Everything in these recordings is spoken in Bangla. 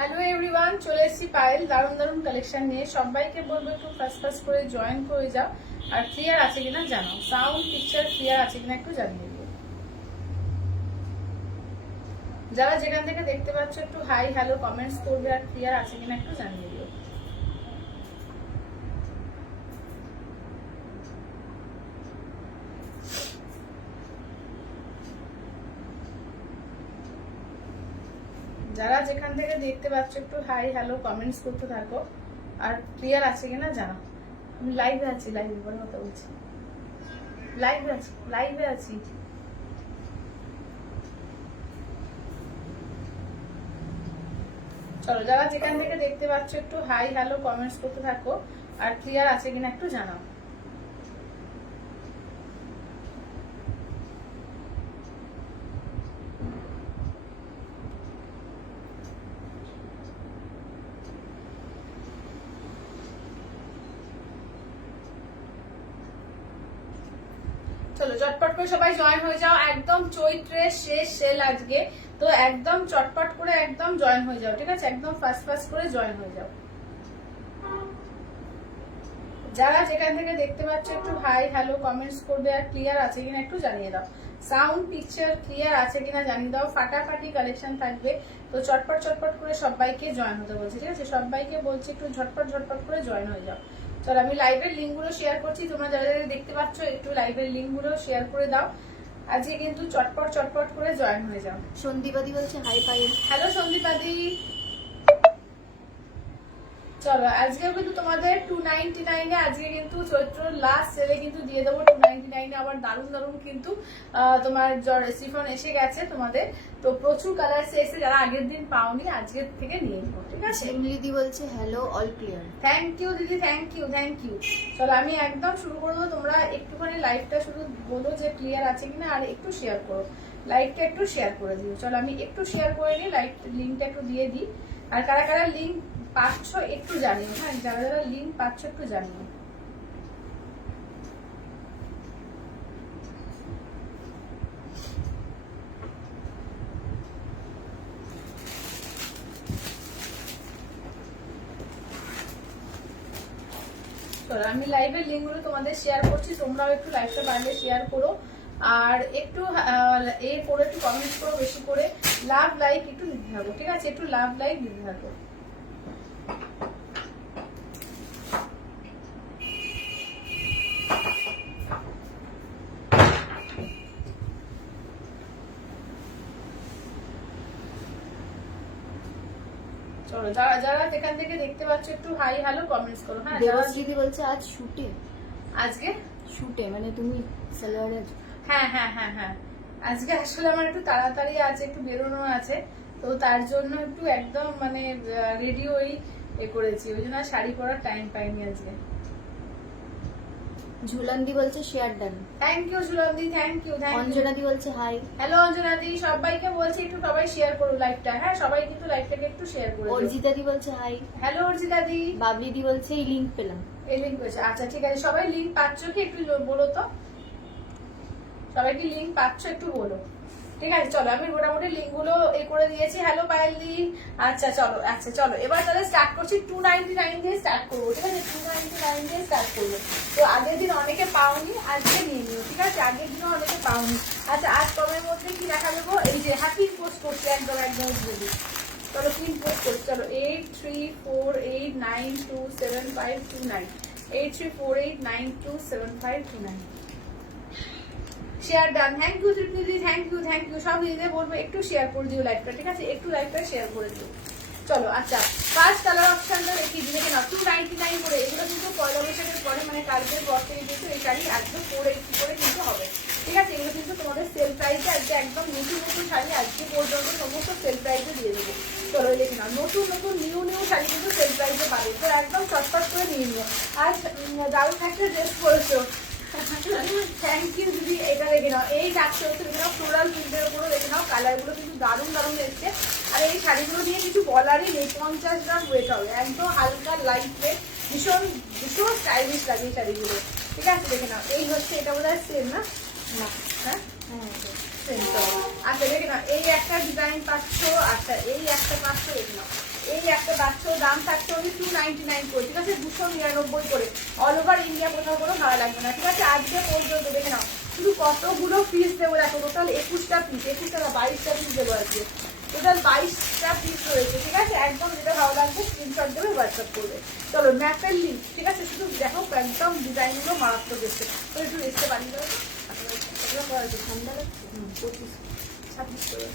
হ্যালো এভরিওয়ান, চলে এসেছি পায়েল দারুণ দারুণ কালেকশন নিয়ে। সবাইকে বলবো একটু ফার্স্ট ফার্স্ট করে জয়েন করে যাও, আর ক্লিয়ার আছে কিনা জানাও, সাউন্ড পিকচার ক্লিয়ার আছে কিনা একটু জানিয়ে দিও। যারা যেখান থেকে দেখতে পাচ্ছ একটু হাই হ্যালো কমেন্টস করবে, আর ক্লিয়ার আছে কিনা একটু জানিয়ে দিও। যারা যেখান থেকে দেখতে পাচ্ছ একটু হাই হ্যালো কমেন্টস করতে থাকো, আর ক্লিয়ার আছে কিনা জানাও। আমি লাইভে আছি, লাইভে পরে কথা বলছি, লাইভে আছি, লাইভে আছি। চলো, যারা যেখান থেকে দেখতে পাচ্ছ একটু হাই হ্যালো কমেন্টস করতে থাকো, আর ক্লিয়ার আছে কিনা একটু জানাও। চলো চটপট করে সবাই জয়েন হয়ে যাও, একদম চৈত্রের শেষ সেল আজকে, তো একদম চটপট করে একদম জয়েন হয়ে যাও, ঠিক আছে? একদম ফাস্ট ফাস্ট করে জয়েন হয়ে যাও। যারা যেখান থেকে দেখতে পাচ্ছ একটু হাই হ্যালো কমেন্টস করবে, আর ক্লিয়ার আছে কিনা একটু জানিয়ে দাও। সাউন্ড পিকচার ক্লিয়ার আছে কিনা জানিয়ে দাও। ফাটাফাটি কালেকশন থাকবে, তো চটপট চটপট করে সবাইকে জয়েন হতে বলছি, ঠিক আছে? সবাইকে বলছি একটু ঝটপট ঝটপট করে জয়েন হয়ে যাও। চলো, আমি লাইভের লিঙ্ক গুলো শেয়ার করছি, তোমরা যারা যারা দেখতে পাচ্ছ একটু লাইভের লিঙ্ক গুলো শেয়ার করে দাও। আজকে কিন্তু চটপট চটপট করে জয়েন হয়ে যাও। সন্দীপাদি বলছে হাই পায়েল। হ্যালো সন্দীপাদি। চলো, আজকে কিন্তু তোমাদের 299 এ আজকে কিন্তু চৈত্র লাস্ট সেলে কিন্তু দিয়ে দেবো 299 এ। আবার দারুণ দারুণ কিন্তু তোমার শিফন এসে গেছে তোমাদের, তো প্রচুর কালার এসে, যারা আগের দিন পাওনি আজকের থেকে নিয়ে নিও, ঠিক আছে? দিদি বলছে hello all clear. Thank you দিদি, থ্যাংক ইউ থ্যাংক ইউ। চলো, আমি একদম শুরু করবো, তোমরা একটুখানি লাইভটা শুধু বলো যে ক্লিয়ার আছে কিনা, আর একটু শেয়ার করো, লাইভটা একটু শেয়ার করে দিও। চলো, আমি একটু শেয়ার করে নিই, লাইভ লিঙ্কটা একটু দিয়ে দিই। আর কারা কারা লিঙ্ক পাচ্ছ একটু জানিও, হ্যাঁ? যারা যারা লিঙ্ক পাচ্ছ একটু জানিও। চলো, আমি লাইভের লিঙ্ক গুলো তোমাদের শেয়ার করছি, তোমরাও একটু লাইভটা পারলে শেয়ার করো, আর একটু এ করে একটু কমেন্ট করো বেশি করে, লাভ লাইক একটু দিতে থাকো, ঠিক আছে? একটু লাভ লাইক দিতে থাকো। চলো, যারা যারা এখান থেকে দেখতে পাচ্ছ একটু হাই হ্যালো কমেন্টস করো, হ্যাঁ? দেবশ্রীদি বলছে আজ শুটে। আজকে শুটে মানে তুমি সালোয়ারে? হ্যাঁ হ্যাঁ হ্যাঁ হ্যাঁ, আজকে আসলে আমার একটু তাড়াতাড়ি আছে, একটু বেরোনো আছে, তো তার জন্য একটু একদম মানে রেডি হয়ে এ করেছি, ওই জন্য শাড়ি পরার টাইম পাইনি আজকে। ঝুলন্দি বলছে শেয়ার ডান। থ্যাংক ইউ ঝুলন্দি, থ্যাংক ইউ থ্যাংক ইউ। অঞ্জনাদি বলছে হাই। হ্যালো অঞ্জনাদি, সবাইকে বলছি একটু সবাই শেয়ার করো লাইভটা, হ্যাঁ? সবাই কিন্তু লাইভটাকে একটু শেয়ার করে দিও। অর্জিতাদি বলছে হাই। হ্যালো অর্জিতাদি। বাবলিদি বলছে এই লিংক পেলাম। এই লিঙ্ক পেয়েছে, আচ্ছা ঠিক আছে। সবাই লিঙ্ক পাচ্ছ কি একটু বলো তো, সবাই কি লিঙ্ক পাচ্ছ একটু বলো, ঠিক আছে? চলো, আমি মোটামুটি লিঙ্ক গুলো এ করে দিয়েছি। হ্যালো পায়েলদি। আচ্ছা চলো, আচ্ছা চলো, এবার তাহলে স্টার্ট করছি। 299 দিয়ে স্টার্ট করবো, ঠিক আছে? 299 দিয়ে স্টার্ট করবো। তো আগের দিন অনেকে পাওনি, আজকে নিয়ে নিও, ঠিক আছে? আগের দিনও অনেকে পাওনি। আচ্ছা, আজ কমের মধ্যে কি দেখা দেবো? এই যে হ্যাপি পোস্ট করছি, একদম একদম দিয়ে। চলো, পিন পোস্ট করছি। চলো, 8348927529, 8348927529। Share done. থ্যাংক ইউ দিদি, থ্যাংক ইউ থ্যাংক ইউ। সব দিদিদের বলবো একটু শেয়ার করে দিও লাইভটা, ঠিক আছে? একটু লাইভটা শেয়ার করে দিও। চলো, আচ্ছা, ফার্স্ট কালার অপশনটা দেখি দেখে নাও। 299 করে, এগুলো কিন্তু পয়লা বৈশাখের পরে মানে কালকের পর থেকে কিন্তু এই শাড়ি একদম 480 করে কিন্তু হবে, ঠিক আছে? এগুলো কিন্তু তোমাদের সেল প্রাইসে আজকে একদম নতুন নতুন শাড়ি আজকে পর্যন্ত সমস্ত সেল প্রাইসে দিয়ে দেবো। চলো, দেখে নাও, নতুন নতুন নিউ নিউ শাড়ি কিন্তু সেল প্রাইসে পাবে, তো একদম চটপট করে নিয়ে নিও। আজ দারুণ একটা ড্রেস করেছো, থ্যাংক ইউ দিদি। এটা দেখে নাও, এই ডাকছে দেখে নাও, ফ্লোরাল প্রিন্টের উপরে দেখে নাও, কালার গুলো কিন্তু দারুণ দারুণ এসছে। আর এই শাড়িগুলো নিয়ে কিছু বলারই নেই, 50 গ্রাম ওয়েট হবে, একদম হালকা লাইট ওয়েট, ভীষণ ভীষণ স্টাইলিশ লাগে এই শাড়িগুলো, ঠিক আছে? দেখে নাও, এই হচ্ছে, এটা বোধ হয় সেম না? হ্যাঁ সেম। তো আচ্ছা, দেখে নাও, এই একটা ডিজাইন পাচ্ছ, আচ্ছা এই একটা পাচ্ছ, দেখে নাও এই একটা পাচ্ছ, দাম থাকছে only 299 করে, ঠিক আছে? 299 করে। অল ওভার ইন্ডিয়া কোথাও কোনো ভাড়া লাগবে না, ঠিক আছে? আজকে পর্যন্ত দেখে নাও শুধু কতগুলো পিস দেবো দেখো, টোটাল 21টা পিস, 21টা না 22টা পিস দেবো আজকে, টোটাল 22টা পিস রয়েছে, ঠিক আছে? একদম যেটা ভালো লাগবে স্ক্রিনশট দেবে, হোয়াটসঅ্যাপ করবে। চলো ম্যাপের লিঙ্ক, ঠিক আছে? শুধু দেখো একদম ডিজাইনগুলো মারাত্মক এসছে, তো একটু দেখতে পারি দেবো ঠান্ডা লাগছে 26 করে।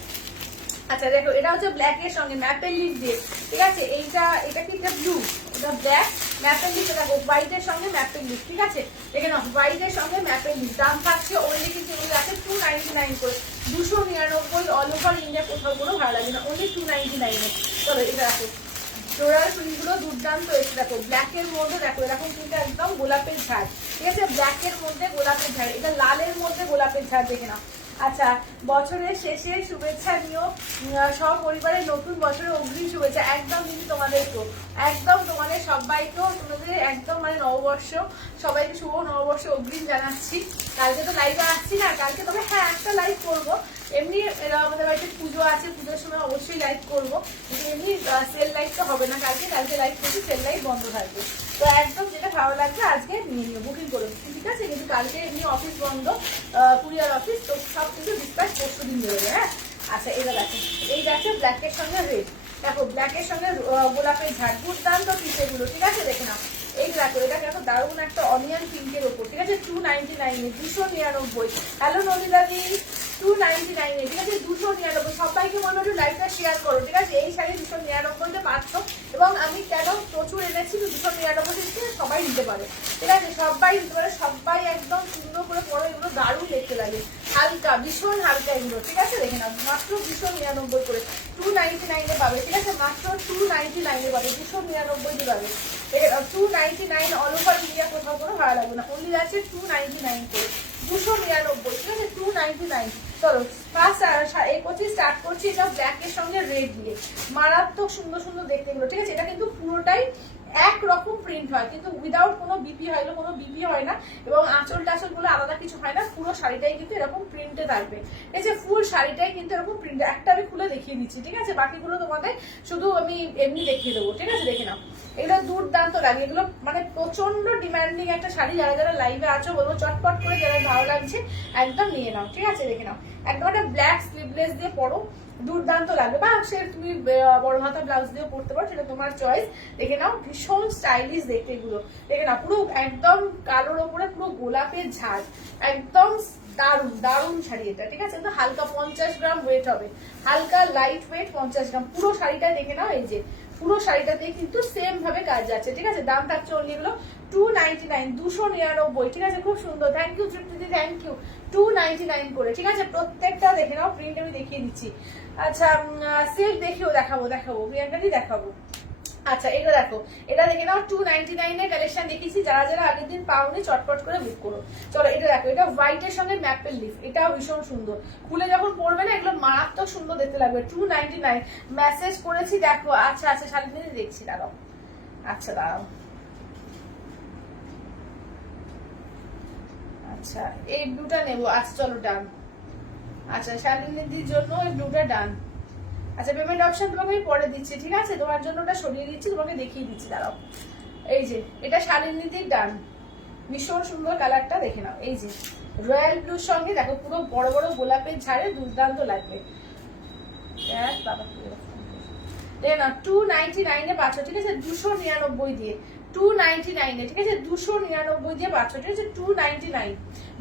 আচ্ছা দেখো, এটা হচ্ছে ব্ল্যাক এর সঙ্গে ম্যাপের লিপ দিয়ে, ঠিক আছে? এটা কি একটা ব্লু, এটা ব্ল্যাক, ম্যাপের লিপ দেখো হোয়াইটের সঙ্গে ম্যাপের লিপ, ঠিক আছে? দেখে নাও হোয়াইটের সঙ্গে ম্যাপের লিপ, দাম থাকছে ওনলি কিন্তু এগুলো আছে 299 করে, 299 অল ওভার ইন্ডিয়া কোথাও কোনো ভালো লাগে না, ওনলি 299 এ। চলো এটা দেখো ফ্লোরাল প্রিন্টগুলো দুর্দান্ত এসে দেখো, ব্ল্যাকের মধ্যে দেখো এরকম কিন্তু একদম গোলাপের ঝাড়, ঠিক আছে? ব্ল্যাকের মধ্যে গোলাপের ঝাড়, এটা লালের মধ্যে গোলাপের ঝাড়, দেখে নাও। আচ্ছা, বছরের শেষে শুভেচ্ছা নিও, সব পরিবারের নতুন বছরের অগ্রিম শুভেচ্ছা, একদম কিন্তু তোমাদেরকেও, একদম তোমাদের সবাইকেও, তোমাদের একদম মানে নববর্ষ, সবাইকে শুভ নববর্ষ অগ্রিম জানাচ্ছি। কালকে তো লাইভে আসছি না, কালকে তবে হ্যাঁ একটা লাইভ করবো, এমনি আমাদের বাড়িতে পুজো আছে, পুজোর সময় অবশ্যই লাইভ করবো, কিন্তু এমনি সেল লাইভ তো হবে না কালকে, কালকে লাইভ করছি, সেল লাইভ বন্ধ থাকবে। তো একদম যেটা ভালো লাগবে আজকে নিয়ে নিও, বুকিং করে, ঠিক আছে? কিন্তু কালকে এমনি অফিস বন্ধ, কুরিয়ার অফিস, তো সব কিছু ডিসপ্যাচ পরশু দিন বেরোবে, হ্যাঁ? আচ্ছা এবার দেখো, এই দেখো ব্ল্যাকের সঙ্গে রেড, দেখো ব্ল্যাকের সঙ্গে গোলাপের ঝাড়, দুর্দান্ত পিস এগুলো, ঠিক আছে? দেখে নাও এই দেখো, এটা দেখো দারুণ একটা অনিয়ন পিঙ্কের ওপর, ঠিক আছে? 299 এ, 299। হ্যালো নলিদাদি, 299 এ, ঠিক আছে? 299। সবাইকে বলবো একটু লাইভটা শেয়ার করো, ঠিক আছে? এই শাড়ি 299 পাচ্ছ, এবং আমি কেন প্রচুর এনেছি 299 সবাই নিতে পারে, ঠিক আছে? সবাই নিতে পারে, সবাই একদম সুন্দর করে পরো, এগুলো দারুণ দেখতে লাগে, হালকা, ভীষণ হালকা এগুলো, ঠিক আছে? দেখে নাও মাত্র 299 করে, 299 এ পাবে, ঠিক আছে? মাত্র 299 এ পাবে, 299 দিয়ে পাবে, 299 অল ওভার ইন্ডিয়া কোথাও কোনো ভাড়া লাগবে না, অনলি আছে 299 করে, 299, ঠিক আছে? 299। চলো ফার্স্ট 25 স্টার্ট করছি, এটা ব্ল্যাকের সঙ্গে রেড দিয়ে, মারাত্মক সুন্দর সুন্দর দেখতে এগুলো, ঠিক আছে? এটা কিন্তু পুরোটাই একরকম প্রিন্ট হয়, কিন্তু উইদাউট কোনো বিপি হয়, কোনো বিপি হয় না, এবং আঁচল টাচল গুলো আলাদা কিছু হয় না, পুরো শাড়িটাই কিন্তু এরকম প্রিন্টে থাকবে, এই যে ফুল শাড়িটাই কিন্তু এরকম প্রিন্টে। একটা আমি খুলে দেখিয়ে দিচ্ছি, ঠিক আছে? বাকিগুলো তোমাদের শুধু আমি এমনি দেখিয়ে দেবো, ঠিক আছে? দেখে নাও এগুলো দুর্দান্ত লাগে, এগুলো মানে প্রচন্ড ডিমান্ডিং একটা শাড়ি, যারা যারা লাইভে আছো বলবো চটপট করে, যারা ভালো লাগছে একদম নিয়ে নাও, ঠিক আছে? দেখে নাও একদম একটা ব্ল্যাক স্লিভলেস দিয়ে পরো, দুর্দান্ত লাগবে, বা সে তুমি বড় হাতা ব্লাউজ দিয়েও পরতে পারো, সেটা তোমার চয়েস। দেখে নাও ভীষণ স্টাইলিশ দেখতে এগুলো, দেখে নাও পুরো একদম কালোর ওপরে পুরো গোলাপের ঝাড়, একদম দারুণ দারুণ শাড়ি এটা, ঠিক আছে? তো হালকা 50 গ্রাম ওয়েট হবে, হালকা লাইট ওয়েট 50 গ্রাম, পুরো শাড়িটা দেখে নাও, এই যে পুরো শাড়িটাতে কিন্তু সেম ভাবে কাজ আছে, ঠিক আছে? দাম থাকছে অনলি এগুলো 299, 299, ঠিক আছে? খুব সুন্দর, থ্যাংক ইউ তৃপ্তিদি, থ্যাংক ইউ, 299 করে, ঠিক আছে? প্রত্যেকটা দেখে নাও, প্রিন্ট আমি দেখিয়ে দিচ্ছি। আচ্ছা সিল্ক দেখাবো প্রিয়াঙ্কাদি দেখাবো। আচ্ছা এটা দেখো, এটা দেখে নাও 299 এর কালেকশন দেখিয়েছি, যারা যারা আগের দিন পাওনি চটপট করে বুক করো। চলো এটা দেখো, এটা হোয়াইটের সঙ্গে ম্যাপেল লিফ, এটাও ভীষণ সুন্দর, খুলে যখন পরবে না এগুলো মারাত্মক সুন্দর দেখতে লাগবে। 299 মেসেজ করেছি দেখো। আচ্ছা আচ্ছা শালিনী দেখছি, দাঁড়াও, আচ্ছা দাঁড়াও, আচ্ছা এই ব্লুটা নেবো, আচ্ছা চলো ডান। আচ্ছা শালিনীদির জন্য এই ব্লুটা ডান। আচ্ছা পেমেন্ট অপশন তোমাকে আমি পরে দিচ্ছি, ঠিক আছে? তোমার জন্য ওটা সরিয়ে দিচ্ছি, তোমাকে দেখিয়ে দিচ্ছি, দাঁড়াও। এই যে এটা শালিনীদির ডান, ভীষণ সুন্দর কালারটা, দেখে নাও এই যে রয়্যাল ব্লুর সঙ্গে দেখো পুরো বড় বড় গোলাপের ঝাড়ে দুর্দান্ত লাগবে। বাবা দেখে নাও 299 এ পাচ্ছ, ঠিক আছে? 299 দিয়ে, 299 এ, ঠিক আছে? 299 দিয়ে পাচ্ছ, ঠিক আছে? 299,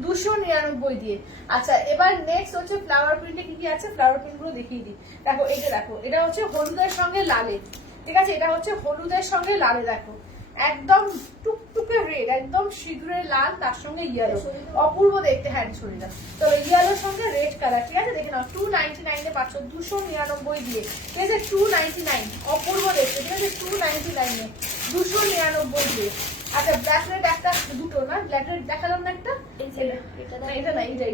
299 দিয়ে। আচ্ছা এবার নেক্সট হচ্ছে ফ্লাওয়ার প্রিন্টে কি কি আছে, ফ্লাওয়ার প্রিন্ট গুলো দেখিয়ে দিই। দেখো এই যে দেখো, এটা হচ্ছে হলুদের সঙ্গে লালে, ঠিক আছে? এটা হচ্ছে হলুদের সঙ্গে লালে, দেখো একদম টুকটুকে রেড, একদম শীঘ্রই লাল, তার সঙ্গে ইয়েলো, অপূর্ব দেখতে। হ্যাঁ শরীরটা তো ইয়েলোর সঙ্গে রেড কালার, ঠিক আছে? দেখে নাও 299 এ পাচ্ছ, 299 দিয়ে, ঠিক আছে? 299, অপূর্ব দেখতে, ঠিক আছে? 299 এ 299 দিয়ে। আচ্ছা ব্ল্যাক রেড একটা, দুটো না, ব্ল্যাক রেড দেখালাম না একটা, এটা না, এটা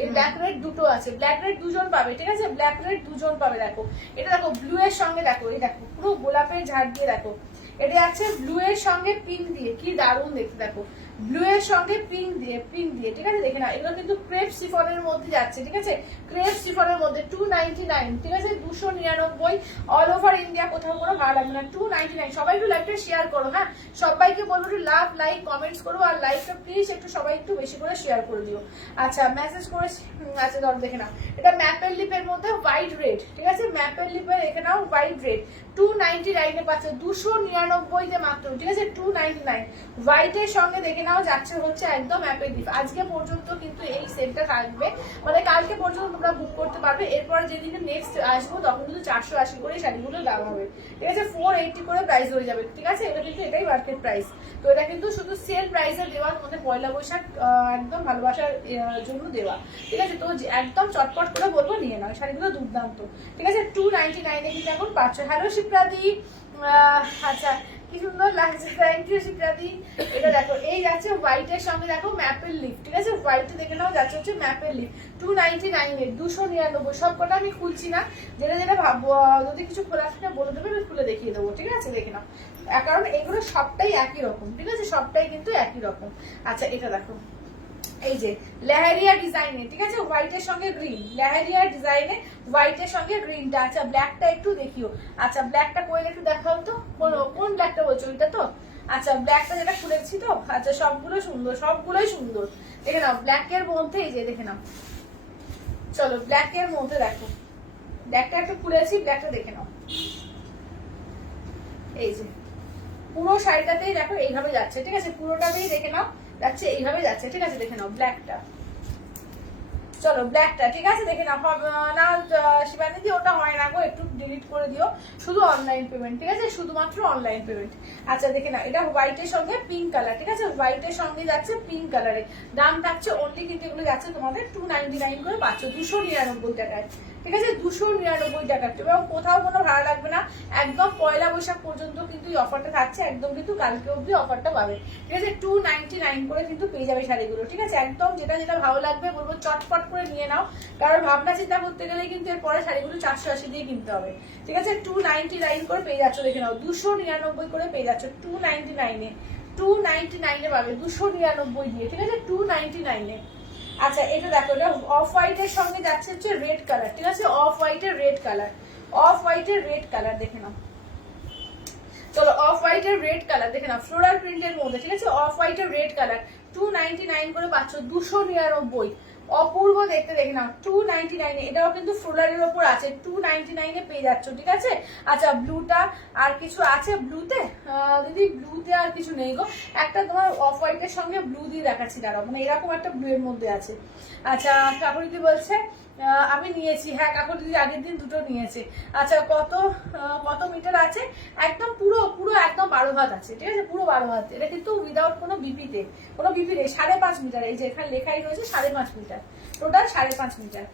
এই ব্ল্যাক রেড দুটো আছে, ব্ল্যাক রেড দুজন পাবে, ঠিক আছে? ব্ল্যাক রেড দুজন পাবে। দেখো এটা দেখো ব্লু এর সঙ্গে, দেখো এই দেখো পুরো গোলাপের ঝাড় দিয়ে, দেখো এটা আছে ব্লু এর সঙ্গে পিঙ্ক দিয়ে, কি দারুণ দেখতে, দেখো ব্লু এর সঙ্গে পিঙ্ক দিয়ে ঠিক আছে দেখে না, এগুলো কিন্তু ক্রেপ শিফনের মধ্যে যাচ্ছে, ঠিক আছে ক্রেপ শিফনের মধ্যে 299, ঠিক আছে 299, অল ওভার ইন্ডিয়া, কোথাও কোনো ভাড়া লাগবে না, 299। সবাই একটু লাইভটা শেয়ার করো, হ্যাঁ সবাইকে বলবো একটু লাভ লাইক কমেন্টস করো, আর লাইভটা প্লিজ একটু সবাই একটু বেশি করে শেয়ার করে দিও। আচ্ছা মেসেজ করেছি, আচ্ছা ধরো দেখে নাও, এটা ম্যাপেল লিপের মধ্যে হোয়াইট রেড, ঠিক আছে ম্যাপেল লিপের এখানে নাও হোয়াইট রেড 299 এ পাচ্ছে, 299 তে মাত্র, ঠিক আছে 299। হোয়াইটের সঙ্গে দেখে নাও যাচ্ছে হচ্ছে একদম অ্যাপেল লিপ। আজকে পর্যন্ত কিন্তু এই সেটটা থাকবে, মানে কালকে পর্যন্ত তোমরা বুক করতে পারবে, এরপরে যেদিন নেক্সট আসবো তখন কিন্তু 480 করে শাড়িগুলো দাম হবে, ঠিক আছে 480 করে প্রাইস হয়ে যাবে, ঠিক আছে এটা কিন্তু এটাই মার্কেট প্রাইস। তো এটা কিন্তু শুধু সেল প্রাইসে দেওয়া, তোমাদের পয়লা বৈশাখ একদম ভালোবাসার জন্য দেওয়া, ঠিক আছে তো একদম চটপট করে বলবো নিয়ে নাও, শাড়িগুলো দুর্দান্ত, ঠিক আছে 299 এ কিন্তু এখন পাচ্ছ। হ্যালো শিপ্রাদি, আচ্ছা কি সুন্দর লাগছে, থ্যাংক ইউ শিপ্রাদি। এটা দেখো এই যাচ্ছে হোয়াইটের সঙ্গে দেখো ম্যাপেল লিপ, ঠিক আছে হোয়াইটে দেখে নাও যাচ্ছে হচ্ছে ম্যাপেল লিপ 299 এর 299। সব কটা আমি খুলছি না, যেটা যেটা ভাববো যদি কিছু খোলা থাকে বলে দেবে, আমি খুলে দেখিয়ে দেবো, ঠিক আছে দেখে নাও, কারণ এগুলো সবটাই একই রকম, ঠিক আছে সবটাই কিন্তু একই রকম। আচ্ছা এটা দেখো এই যে লেহেরিয়া ডিজাইনে, ঠিক আছে হোয়াইটের সঙ্গে গ্রিন, লেহেরিয়া ডিজাইনে হোয়াইটের সঙ্গে গ্রিনটা। আচ্ছা ব্ল্যাকটা একটু দেখিও, আচ্ছা ব্ল্যাকটা কইলে একটু দেখাও তো, কোন ব্ল্যাকটা বলছো এটা তো, আচ্ছা ব্ল্যাকটা যেটা খুলেছি তো, আচ্ছা সবগুলো সুন্দর, সবগুলোই সুন্দর, দেখে নাও ব্ল্যাকের মধ্যে এই যে দেখে নাও, চলো ব্ল্যাকের মধ্যে দেখো, ব্ল্যাকটা একটু খুলেছি, ব্ল্যাকটা দেখে নাও, এই যে পুরো শাড়িটাতেই দেখো এইভাবে যাচ্ছে, ঠিক আছে পুরোটাতেই দেখে নাও যাচ্ছে এইভাবে যাচ্ছে, ঠিক আছে দেখে নাও ব্ল্যাকটা, চলো ব্ল্যাকটা ঠিক আছে দেখে নাও, না শিবানী ওটা হয় না গো, একটু ডিলিট করে দিও, শুধু অনলাইন পেমেন্ট, ঠিক আছে শুধুমাত্র অনলাইন পেমেন্ট। আচ্ছা দেখে নাও এটা হোয়াইটের সঙ্গে পিঙ্ক কালার, ঠিক আছে হোয়াইটের সঙ্গে যাচ্ছে পিঙ্ক কালারে, দাম থাকছে অনলি কিন্তু এগুলো যাচ্ছে তোমাদের 299 করে পাচ্ছ 299 টাকায়, ঠিক আছে 299 টাকা, এবং কোথাও কোনো ভাড়া লাগবে না, একদম পয়লা বৈশাখ পর্যন্ত কিন্তু এই অফারটা থাকছে, একদম কিন্তু কালকে অবধি অফারটা পাবে, ঠিক আছে 299 করে কিন্তু পেয়ে যাবে শাড়িগুলো, ঠিক আছে একদম যেটা যেটা ভালো লাগবে বলবো চটপট করে নিয়ে নাও, কারণ ভাবনা চিন্তা করতে গেলে কিন্তু এরপরে শাড়িগুলো 480 দিয়ে কিনতে হবে, ঠিক আছে 299 করে পেয়ে যাচ্ছ, দেখে নাও 299 করে পেয়ে যাচ্ছ 299 এ, 299 এ পাবে 299 দিয়ে, ঠিক আছে 299 এ। আচ্ছা এটা দেখো এটা অফ হোয়াইটের সঙ্গে যাচ্ছে হচ্ছে রেড কালার, ঠিক আছে অফ হোয়াইটের রেড কালার, অফ হোয়াইটের রেড কালার দেখে নাও, চলো অফ হোয়াইটের রেড কালার দেখে নাও ফ্লোরাল প্রিন্টের মধ্যে, ঠিক আছে অফ হোয়াইটের রেড কালার 299 করে পাচ্ছ 299, অপূর্ব দেখতে দেখে নাও 299 এ, এটাও কিন্তু ফ্লোরালের উপর আছে 299 এ পেয়ে যাচ্ছ, ঠিক আছে। আচ্ছা ব্লুটা আর কিছু আছে ব্লুতে, দিদি ব্লুতে আর কিছু নেই গো, একটা তোমার অফ হোয়াইটের সঙ্গে ব্লু দিয়ে দেখাচ্ছি দাঁড়াও, মানে এরকম একটা ব্লু এর মধ্যে আছে। আচ্ছা কাকুরিদি বলছে আমি নিয়েছি, হ্যাঁ কাকুরিদি আগের দিন দুটো নিয়েছে। আচ্ছা কত মিটার আছে, একদম পুরো পুরো একদম 12 হাত আছে, ঠিক আছে পুরো 12 হাত, এটা কিন্তু উইদাউট কোনো বিপিতে, কোনো বিপি নেই, 5.5 মিটার, এই যে এখানে লেখাই রয়েছে 5.5 মিটার, টোটাল 5.5 মিটার।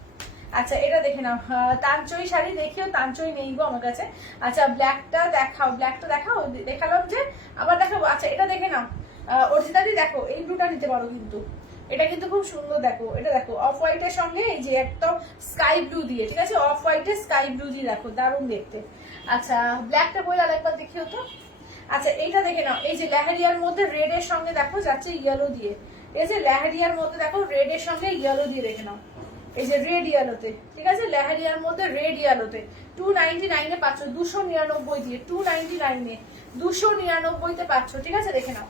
আচ্ছা এটা দেখে নাও তানচই শাড়ি দেখিও, তানচই নেই গো আমার কাছে। আচ্ছা ব্ল্যাকটা দেখাও, ব্ল্যাকটা দেখাও, দেখালাম যে আবার দেখাবো। আচ্ছা এটা দেখে নাও অরিজিনালি দেখো এই ব্লুটা নিতে পারো কিন্তু, এটা কিন্তু খুব সুন্দর, দেখো এটা দেখো অফ হোয়াইটের সঙ্গে এই যে একদম স্কাই ব্লু দিয়ে, ঠিক আছে অফ হোয়াইটের স্কাই ব্লু দিয়ে দেখো দারুণ দেখতে। আচ্ছা ব্ল্যাকটা বই আরেকবার দেখিও তো। আচ্ছা এইটা দেখে নাও এই যে লেহেরিয়ার মধ্যে রেড এর সঙ্গে দেখো যাচ্ছে ইয়েলো দিয়ে, এই যে লেহেরিয়ার মধ্যে দেখো রেড এর সঙ্গে ইয়েলো দিয়ে দেখে নাও, এই যে রেড ইয়েলোতে, ঠিক আছে লেহেরিয়ার মধ্যে রেড ইয়েলোতে 299 এ পাচ্ছ 299 দিয়ে, 299 এ 299 তে পাচ্ছ, ঠিক আছে দেখে নাও।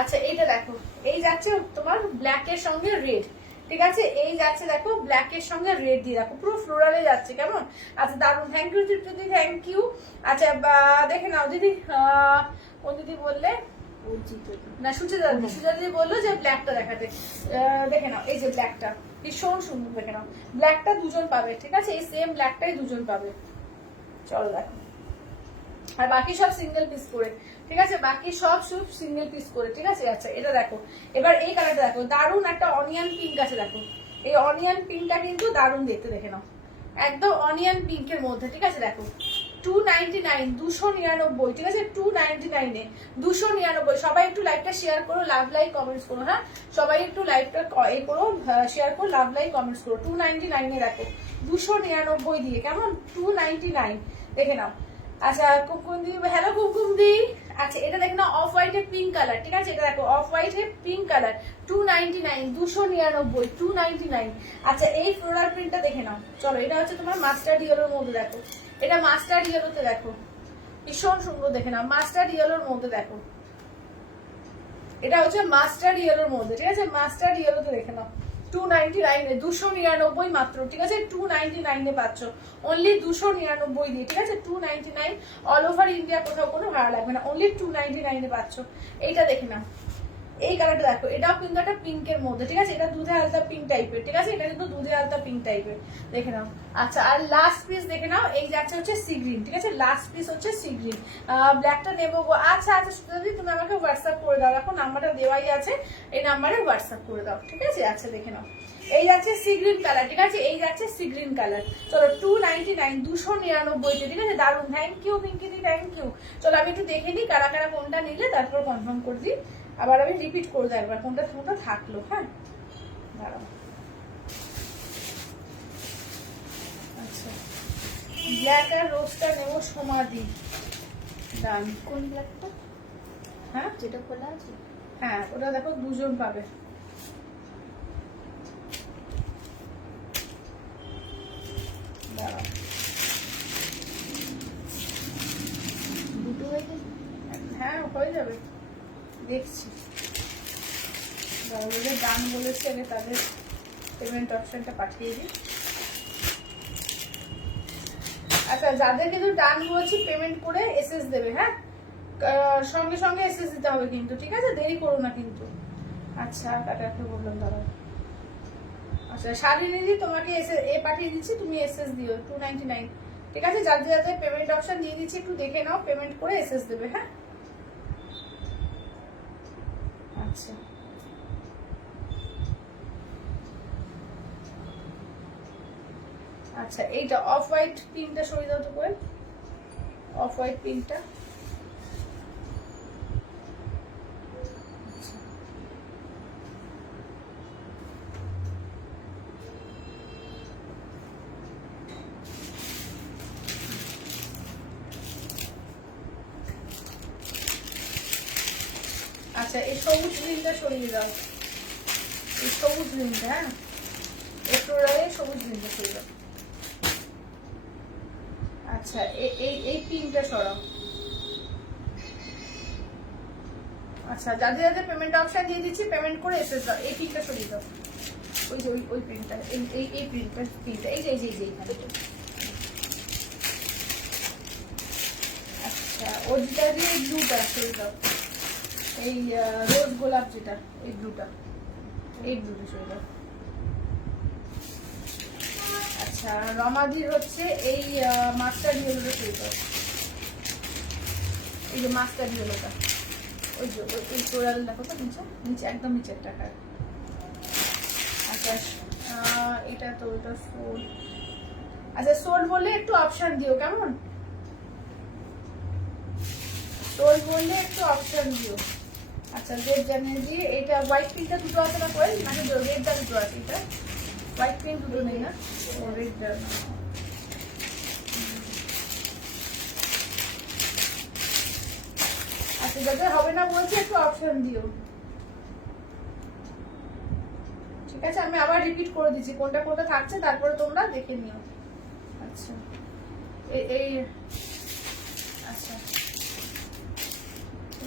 আচ্ছা এইটা দেখো এই যাচ্ছে তোমার ব্ল্যাক এর সঙ্গে রেড, ঠিক আছে এই যাচ্ছে দেখো ব্ল্যাক এর সঙ্গে রেড দিয়ে দেখো পুরো ফ্লোরালে যাচ্ছে কেমন। আচ্ছা দারুন, থ্যাংক ইউ দিদি, থ্যাংক ইউ। আচ্ছা দেখে নাও দিদি, কোন দিদি বললে না সুচিতা দিদি বললো যে ব্ল্যাকটা দেখাতে, দেখে নাও এই যে ব্ল্যাকটা ভীষণ সুন্দর, দেখে নাও ব্ল্যাকটা দুজন পাবে, ঠিক আছে এই সেম ব্ল্যাকটাই দুজন পাবে, চলো দেখো আর বাকি সব সিঙ্গেল পিস করে, ঠিক আছে বাকি সব সিঙ্গেল পিস করে, ঠিক আছে। আচ্ছা এটা দেখো এবার এই কালারটা দেখো দারুন একটা অনিয়ন পিঙ্ক আছে, দেখো এই অনিয়ন পিঙ্কটা কিন্তু দারুন দেখতে, দেখে নাও একদম অনিয়ন পিঙ্কের মধ্যে, ঠিক আছে দেখো 299 299, ঠিক আছে 299 এ 299। সবাই একটু লাইভটা শেয়ার করো, লাভ লাইক কমেন্টস করো, হ্যাঁ সবাই একটু লাইভটা করো শেয়ার করো, লাভ লাইক কমেন্টস করো। 299 এ দেখো 299 দিয়ে কেমন 299 দেখে নাও আচ্ছা কুমকুম দি, হ্যালো কুমকুম দি। আচ্ছা এটা দেখো না, অফ হোয়াইটের পিঙ্ক কালার, ঠিক আছে? এটা দেখো অফ হোয়াইটের পিঙ্ক কালার, 299, 299, 299। আচ্ছা এই ফ্লোরাল প্রিন্টটা দেখে নাও। চলো এটা হচ্ছে তোমার মাস্টার্ড ইয়েলোর মধ্যে, দেখো এটা মাস্টার্ড ইয়েলোতে, দেখো ভীষণ সুন্দর, দেখে নাও মাস্টার্ড ইয়েলোর মধ্যে, দেখো এটা হচ্ছে মাস্টার্ড ইয়েলোর মধ্যে, ঠিক আছে? মাস্টার্ড ইয়েলোতে দেখে নাও, 299 299 মাত্র, ঠিক আছে? 299 পাচ্ছ, অনলি 299 দিয়ে, ঠিক আছে? 299, অল ওভার ইন্ডিয়া, কোথাও কোনো ভাড়া লাগবে না, অনলি 299 পাচ্ছ। এইটা দেখে নাও, এই কালারটা দেখো, এটাও কিন্তু একটা পিঙ্কের মধ্যে, ঠিক আছে? এটা দুধে আলতা পিঙ্ক টাইপের, ঠিক আছে? এটা কিন্তু দুধে আলতা পিঙ্ক টাইপের, দেখে নাও। আচ্ছা আর লাস্ট পিস দেখে নাও, এই যাচ্ছে হচ্ছে সি গ্রিন, ঠিক আছে? লাস্ট পিস হচ্ছে সি গ্রিন। ব্ল্যাকটা নেবো গো। আচ্ছা আচ্ছা সুজাদি, তুমি আমাকে হোয়াটসঅ্যাপ করে দাও, এখন নাম্বারটা দেওয়াই আছে, এই নাম্বারে হোয়াটসঅ্যাপ করে দাও, ঠিক আছে? আচ্ছা দেখে নাও, এই যাচ্ছে সি গ্রিন কালার, ঠিক আছে? এই যাচ্ছে সি গ্রিন কালার। চলো 299, 299, ঠিক আছে? দারুন, থ্যাংক ইউ পিঙ্কিদি, থ্যাংক ইউ। চলো আমি একটু দেখে নিই কারা কারা কোনটা নিলে, তারপর কনফার্ম করে দিই। আবার আমি রিপিট করে দেবো একবার কোনটা কোনটা থাকলো। হ্যাঁ দাঁড়াও। আচ্ছা ব্ল্যাক আর রোজটা নেবো সমাধি, ডান। কোন ব্ল্যাকটা? হ্যাঁ যেটা খোলা আছে? হ্যাঁ ওটা দেখো দুজন পাবে। দাঁড়াও, দুটো হয়ে গেছে? হ্যাঁ হয়ে যাবে, দেখছি। যারা ডান বলেছে আগে তাদের পেমেন্ট অপশনটা পাঠিয়ে দিই। আচ্ছা যাদের কিন্তু ডান বলছি পেমেন্ট করে এসএস দেবে, হ্যাঁ সঙ্গে সঙ্গে এসএস দিতে হবে কিন্তু, ঠিক আছে? দেরি করো না কিন্তু। আচ্ছা কাকাকে বললাম দাঁড়াও। আচ্ছা শালিনী তোমাকে এ পাঠিয়ে দিচ্ছি, তুমি এসএস দিও 299, ঠিক আছে? যাদের যাদের পেমেন্ট অপশন দিয়ে দিচ্ছি একটু দেখে নাও, পেমেন্ট করে এসএস দেবে, হ্যাঁ? আচ্ছা আচ্ছা এইটা অফ হোয়াইট পিনটা সরিয়ে দাও তো করে, অফ হোয়াইট পিনটা। আচ্ছা এই সবুজ গ্রিনটা সরিয়ে দাও, এই সবুজ গ্রিনটা, হ্যাঁ একটু সবুজ গ্রিনটা সরিয়ে দাও। আচ্ছা এই পিনটা সরাও। আচ্ছা যাদের যাদের পেমেন্ট অপশন দিয়ে দিচ্ছি পেমেন্ট করে এসএস দাও, এই পিনটা সরিয়ে দাও, ওই যে ওই পিনটা, এই পিনটা এই যে এইখানে। আচ্ছা ও যেটা দিয়ে এই ব্লুটা সরিয়ে দাও, এই রোজ গোলাপ যেটা, এই ব্লুটা, এই ব্লুটা সরিয়ে দাও। আচ্ছা রমাদির হচ্ছে এই মাস্টার ইয়েলোটা সরিয়ে দাও, এই যে মাস্টার ইয়েলোটা, ওই যে এই ফ্লোরাল দেখো তো নিচে, নিচে একদম নিচের টাকা। আচ্ছা এটা তো ওটা সোল। আচ্ছা সোল বললে একটু অপশন দিও, কেমন? সোল বললে একটু অপশন দিও। আচ্ছা রেড জানিয়ে দিয়ে, এটা হোয়াইট পিনটা দুটো আছে না কোয়েল, নাকি রেডটা দুটো আছে? এটা হোয়াইট পিন দুটো নেই না, রেডটা। আচ্ছা যাতে হবে না বলছি একটু অপশন দিও, ঠিক আছে? আমি আবার রিপিট করে দিচ্ছি কোনটা কোনটা থাকছে, তারপরে তোমরা দেখে নিও। আচ্ছা এই আচ্ছা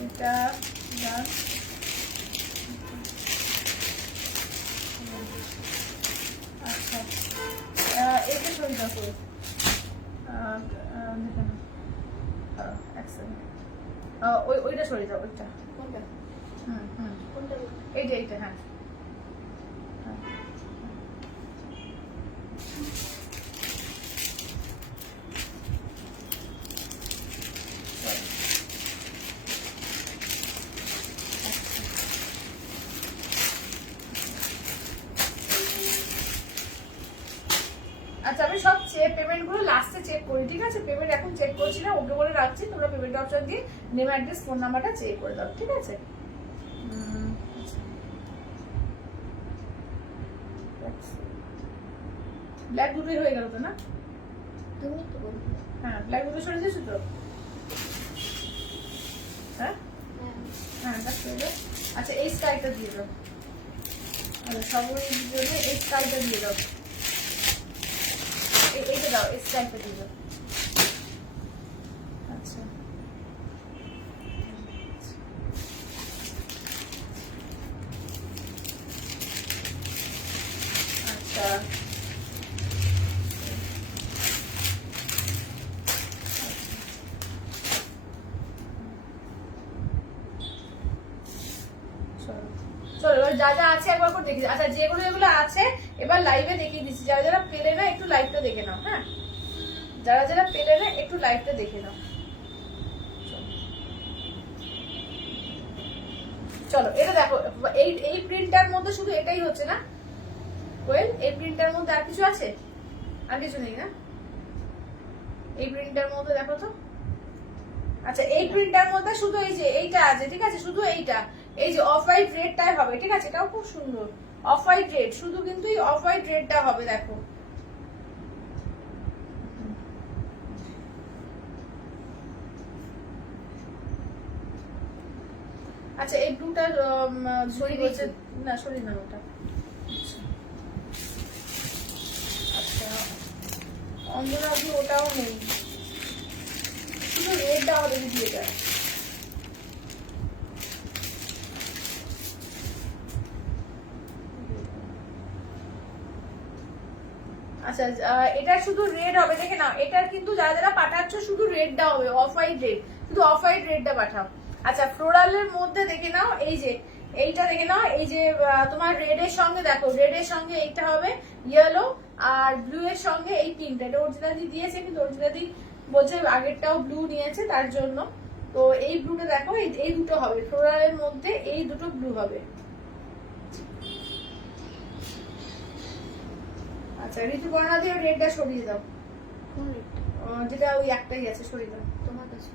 এটা ডান। আচ্ছা এটা সরি দাও করে দেখে নাও, এক সেকেন্ড, ওইটা সরে যাও, ওইটা। কোনটা? হুম কোনটা? এইটা হ্যাঁ। আচ্ছা আমি সব পেমেন্ট গুলো লাস্টে চেক করি, ঠিক আছে? পেমেন্ট এখন চেক করছি না, ওকে বলে রাখছি, তোমরা পেমেন্ট অপশন দিয়ে নেম অ্যাড্রেস ফোন নাম্বারটা চেক করে দাও, ঠিক আছে? ব্ল্যাক দুটোই হয়ে গেল তো না? তুমি তো বলবে। হ্যাঁ ব্ল্যাক দুটো সরে দিয়েছো তো? হ্যাঁ হ্যাঁ হ্যাঁ আচ্ছা এই স্কাইটা দিয়ে দাও। আচ্ছা সবুজের জন্য এই স্কাইটা দিয়ে দাও। এইটা দাও, এই স্কাইটা দিয়ে দাও। আচ্ছা আচ্ছা চলো এবার যা যা আছে একবার করে দেখি। আচ্ছা যেগুলো যেগুলো আছে এবার লাইভে দেখিয়ে দিচ্ছি। যারা যারা পেলে না একটু লাইভটা দেখে নাও। হ্যাঁ যারা যারা পেলে না একটু লাইভটা দেখে নাও। চলো এটা দেখো, এই এই প্রিন্টটার মধ্যে শুধু এটাই হচ্ছে না কোয়েল? এই প্রিন্টটার মধ্যে আর কিছু আছে? আর কিছু নেই না এই প্রিন্টটার মধ্যে? দেখো তো। আচ্ছা এই প্রিন্টটার মধ্যে শুধু এই যে এইটা আছে, ঠিক আছে? শুধু এইটা, এই যে অফ হোয়াইট রেডটাই হবে, ঠিক আছে? এটাও খুব সুন্দর অফ হোয়াইট রেড, শুধু কিন্তু এই অফ হোয়াইট রেডটা হবে। দেখো আচ্ছা এই ব্লুটা সরি বলছে না, সরি না ওটা। আচ্ছা অন্ধরা আপনি ওটাও নেই, শুধু রেডটা হবে দিদি এটা। আচ্ছা এটা শুধু রেড হবে, দেখে নাও। এটার কিন্তু যারা যারা পাঠাচ্ছ শুধু রেডটা হবে, অফ হোয়াইট রেড, শুধু অফ হোয়াইট রেডটা পাঠাও। আচ্ছা ফ্লোরালের মধ্যে দেখে নাও, এই যে এইটা দেখে নাও, এই যে তোমার রেড এর সঙ্গে দেখো, রেড এর সঙ্গে এইটা হবে ইয়েলো, আর ব্লু এর সঙ্গে এই পিঙ্কটা। এটা অরিজিনালি দিয়েছে, কিন্তু অরিজিনালি বলছে আগেরটাও ব্লু নিয়েছে তার জন্য। তো এই ব্লুটা দেখো, এই দুটো হবে ফ্লোরালের মধ্যে, এই দুটো ব্লু হবে। আচ্ছা ঋতুপর্ণা দিয়ে রেডটা সরিয়ে দাও। কোন রেটটা? যেটা ওই একটাই আছে, সরিয়ে দাও। তোমার কাছে?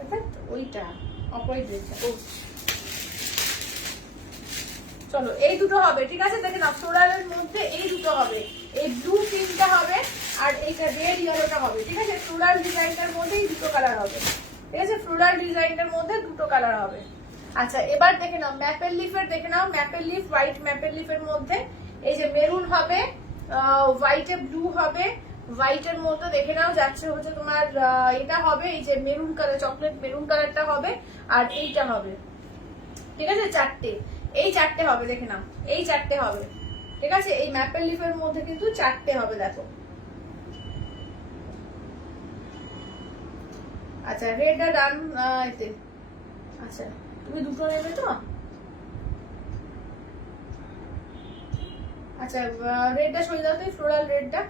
অর্থাৎ ওইটা অপোজিট রেডটা। চলো এই দুটো হবে, ঠিক আছে? দেখে নাও ফ্লোরালের মধ্যে এই দুটো হবে, এই ব্লু পিঙ্কটা হবে আর এইটা রেড ইয়েলোটা হবে, ঠিক আছে? ফ্লোরাল ডিজাইনটার মধ্যে এই দুটো কালার হবে, ঠিক আছে? ফ্লোরাল ডিজাইনটার মধ্যে দুটো কালার হবে। আচ্ছা এবার দেখে নাও ম্যাপেল লিফের, দেখে নাও ম্যাপেল লিফ, হোয়াইট ম্যাপেল লিফের মধ্যে এই যে মেরুন হবে, হোয়াইটে ব্লু হবে, হোয়াইটের মধ্যে দেখে নাও যাচ্ছে হচ্ছে তোমার এটা হবে, এই যে মেরুন কালার, চকলেট মেরুন কালারটা হবে, আর এইটা হবে, ঠিক আছে? চারটে, এই চারটে হবে, দেখে নাও এই চারটে হবে, ঠিক আছে? এই ম্যাপেল লিফের মধ্যে কিন্তু চারটে হবে, দেখো। আচ্ছা রেড আর ডান এতে। আচ্ছা তুমি দুটো নেবে তো? আচ্ছা রেডটা সরিয়ে দাও তো, ফ্লোরাল রেডটা।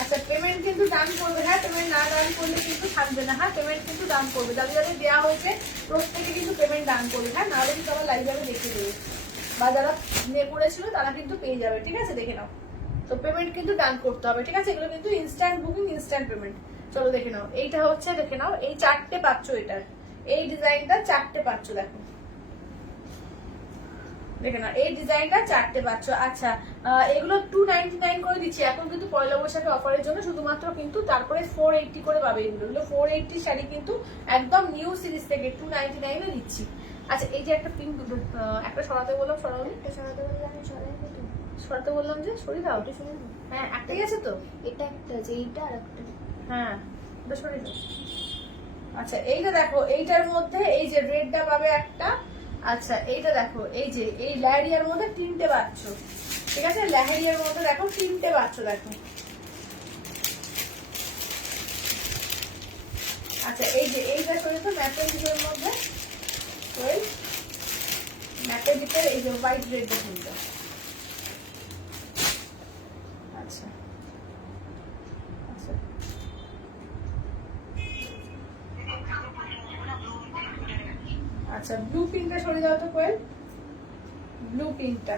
আচ্ছা পেমেন্ট কিন্তু দান করবে, হ্যাঁ? পেমেন্ট না দান করলে কিন্তু থাকবে না, হ্যাঁ? পেমেন্ট কিন্তু দান করবে, যাদের যাদের দেওয়া হয়েছে প্রত্যেকে কিন্তু পেমেন্ট দান করবে, হ্যাঁ? নাহলে কিন্তু আমার লাইভ যাবে দেখে দেবে, বা যারা নিয়ে করেছিল তারা কিন্তু পেয়ে যাবে, ঠিক আছে? দেখে নাও। তো পেমেন্ট কিন্তু দান করতে হবে, ঠিক আছে? এগুলো কিন্তু ইনস্ট্যান্ট বুকিং, ইনস্ট্যান্ট পেমেন্ট। চলো দেখে নাও, এইটা হচ্ছে, দেখে নাও এই চারটে পাচ্ছ, এটার এই ডিজাইনটা চারটে পাচ্ছ, দেখো দেখে না এই ডিজাইনটা চারটে পাচ্ছ। আচ্ছা এগুলো 299 করে দিচ্ছি এখন, কিন্তু পয়লা বৈশাখে অফারের জন্য শুধুমাত্র, কিন্তু তারপরে 480 করে পাবে। এগুলো 480 শাড়ি কিন্তু একদম নিউ সিরিজ থেকে 299 এ দিচ্ছি। আচ্ছা এই যে একটা পিঙ্ক, একটা সরাতে বললাম, সরাবো? একটা সরাতে বললাম, সরাই তো। সরাতে বললাম যে সরিয়ে দাও। ওটা সরাই দাও। হ্যাঁ একটাই আছে তো, এটা একটা আছে, এইটা আর একটা। হ্যাঁ ওটা সরিয়ে দাও। আচ্ছা এইটা দেখো, এইটার মধ্যে এই যে রেডটা পাবে একটা। আচ্ছা এইটা দেখো, এই যে এই ল্যাহেরিয়ার মধ্যে তিনটে পাচ্ছ, ঠিক আছে? ল্যাহেরিয়ার মধ্যে দেখো তিনটে পাচ্ছ, দেখো। আচ্ছা এই যে এইটা সরিয়ে তো ম্যাপের দিকের মধ্যে, ওই ম্যাপের দিকে এই যে হোয়াইট রেডটা কিনতে। আচ্ছা আচ্ছা আচ্ছা ব্লু পিঙ্কটা সরিয়ে দাও তো কোয়েল, ব্লু পিঙ্কটা।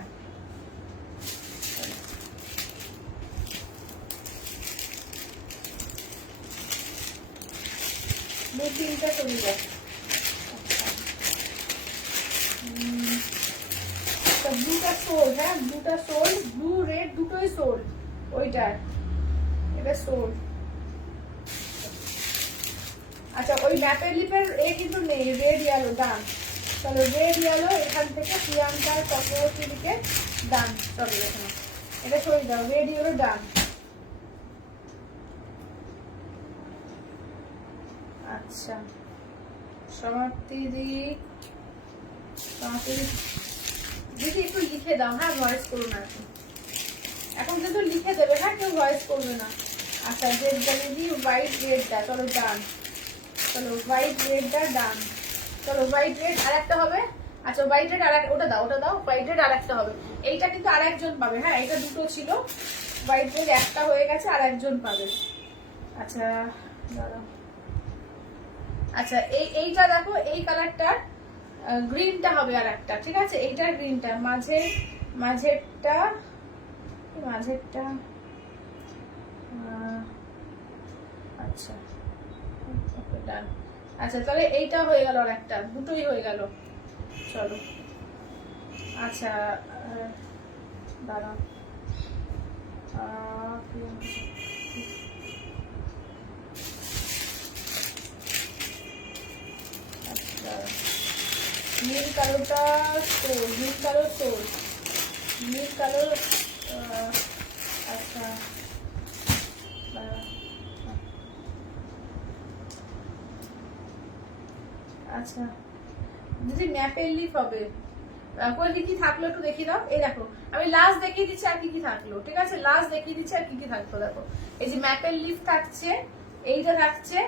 ব্লু পিঙ্কটা সরিয়ে দাও। ব্লুটা সোল, ব্লু রেড দুটোই সোল ওইটার, এটা সোল। আচ্ছা ওই ম্যাপের লিপের এ কিন্তু নেই, রেড ইয়েলো ডান। চলো রেড ইয়েলো এখান থেকে প্রিয়াঙ্কার চক্রবর্তীকে ডান। চলো এখানে এটা সরিয়ে দাও, রেড ইয়েলো ডান। আচ্ছা সমাপ্তি দিদি একটু লিখে দাও, হ্যাঁ ভয়েস করো না এখন কিন্তু লিখে দেবে, হ্যাঁ কেউ ভয়েস করবে না। আচ্ছা রেড দিদি হোয়াইট রেডটা, চলো ডান। চলো হোয়াইট রেডটা ডান। চলো হোয়াইট রেড আর একটা হবে। আচ্ছা হোয়াইট রেড আর ওটা দাও, ওটা দাও, হোয়াইট রেড আর একটা হবে। এইটা কিন্তু আর একজন পাবে, হ্যাঁ এটা দুটো ছিল, হোয়াইট রেড একটা হয়ে গেছে, আর একজন পাবে। আচ্ছা দাঁড়াও, আচ্ছা এইটা দেখো, এই কালারটার গ্রিনটা হবে আর একটা, ঠিক আছে এইটার গ্রিনটা মাঝেরটা আচ্ছা ডান। আচ্ছা তাহলে এইটা হয়ে গেল, আর একটা, দুটোই হয়ে গেল। চলো আচ্ছা দাঁড়াও, নীল কালোটা সোল, নীল কালো সোল, নীল কালো। আচ্ছা আচ্ছা দিদি ম্যাপের লিফ হবে, কি কি থাকলো একটু দেখিয়ে দাও। এই দেখো আমি লাস্ট দেখিয়ে দিচ্ছি আর কি কি থাকলো, ঠিক আছে লাস্ট দেখিয়ে দিচ্ছি আর কি কি থাকলো। দেখো এই যে ম্যাপের লিফ থাকছে, এইটা থাকছে,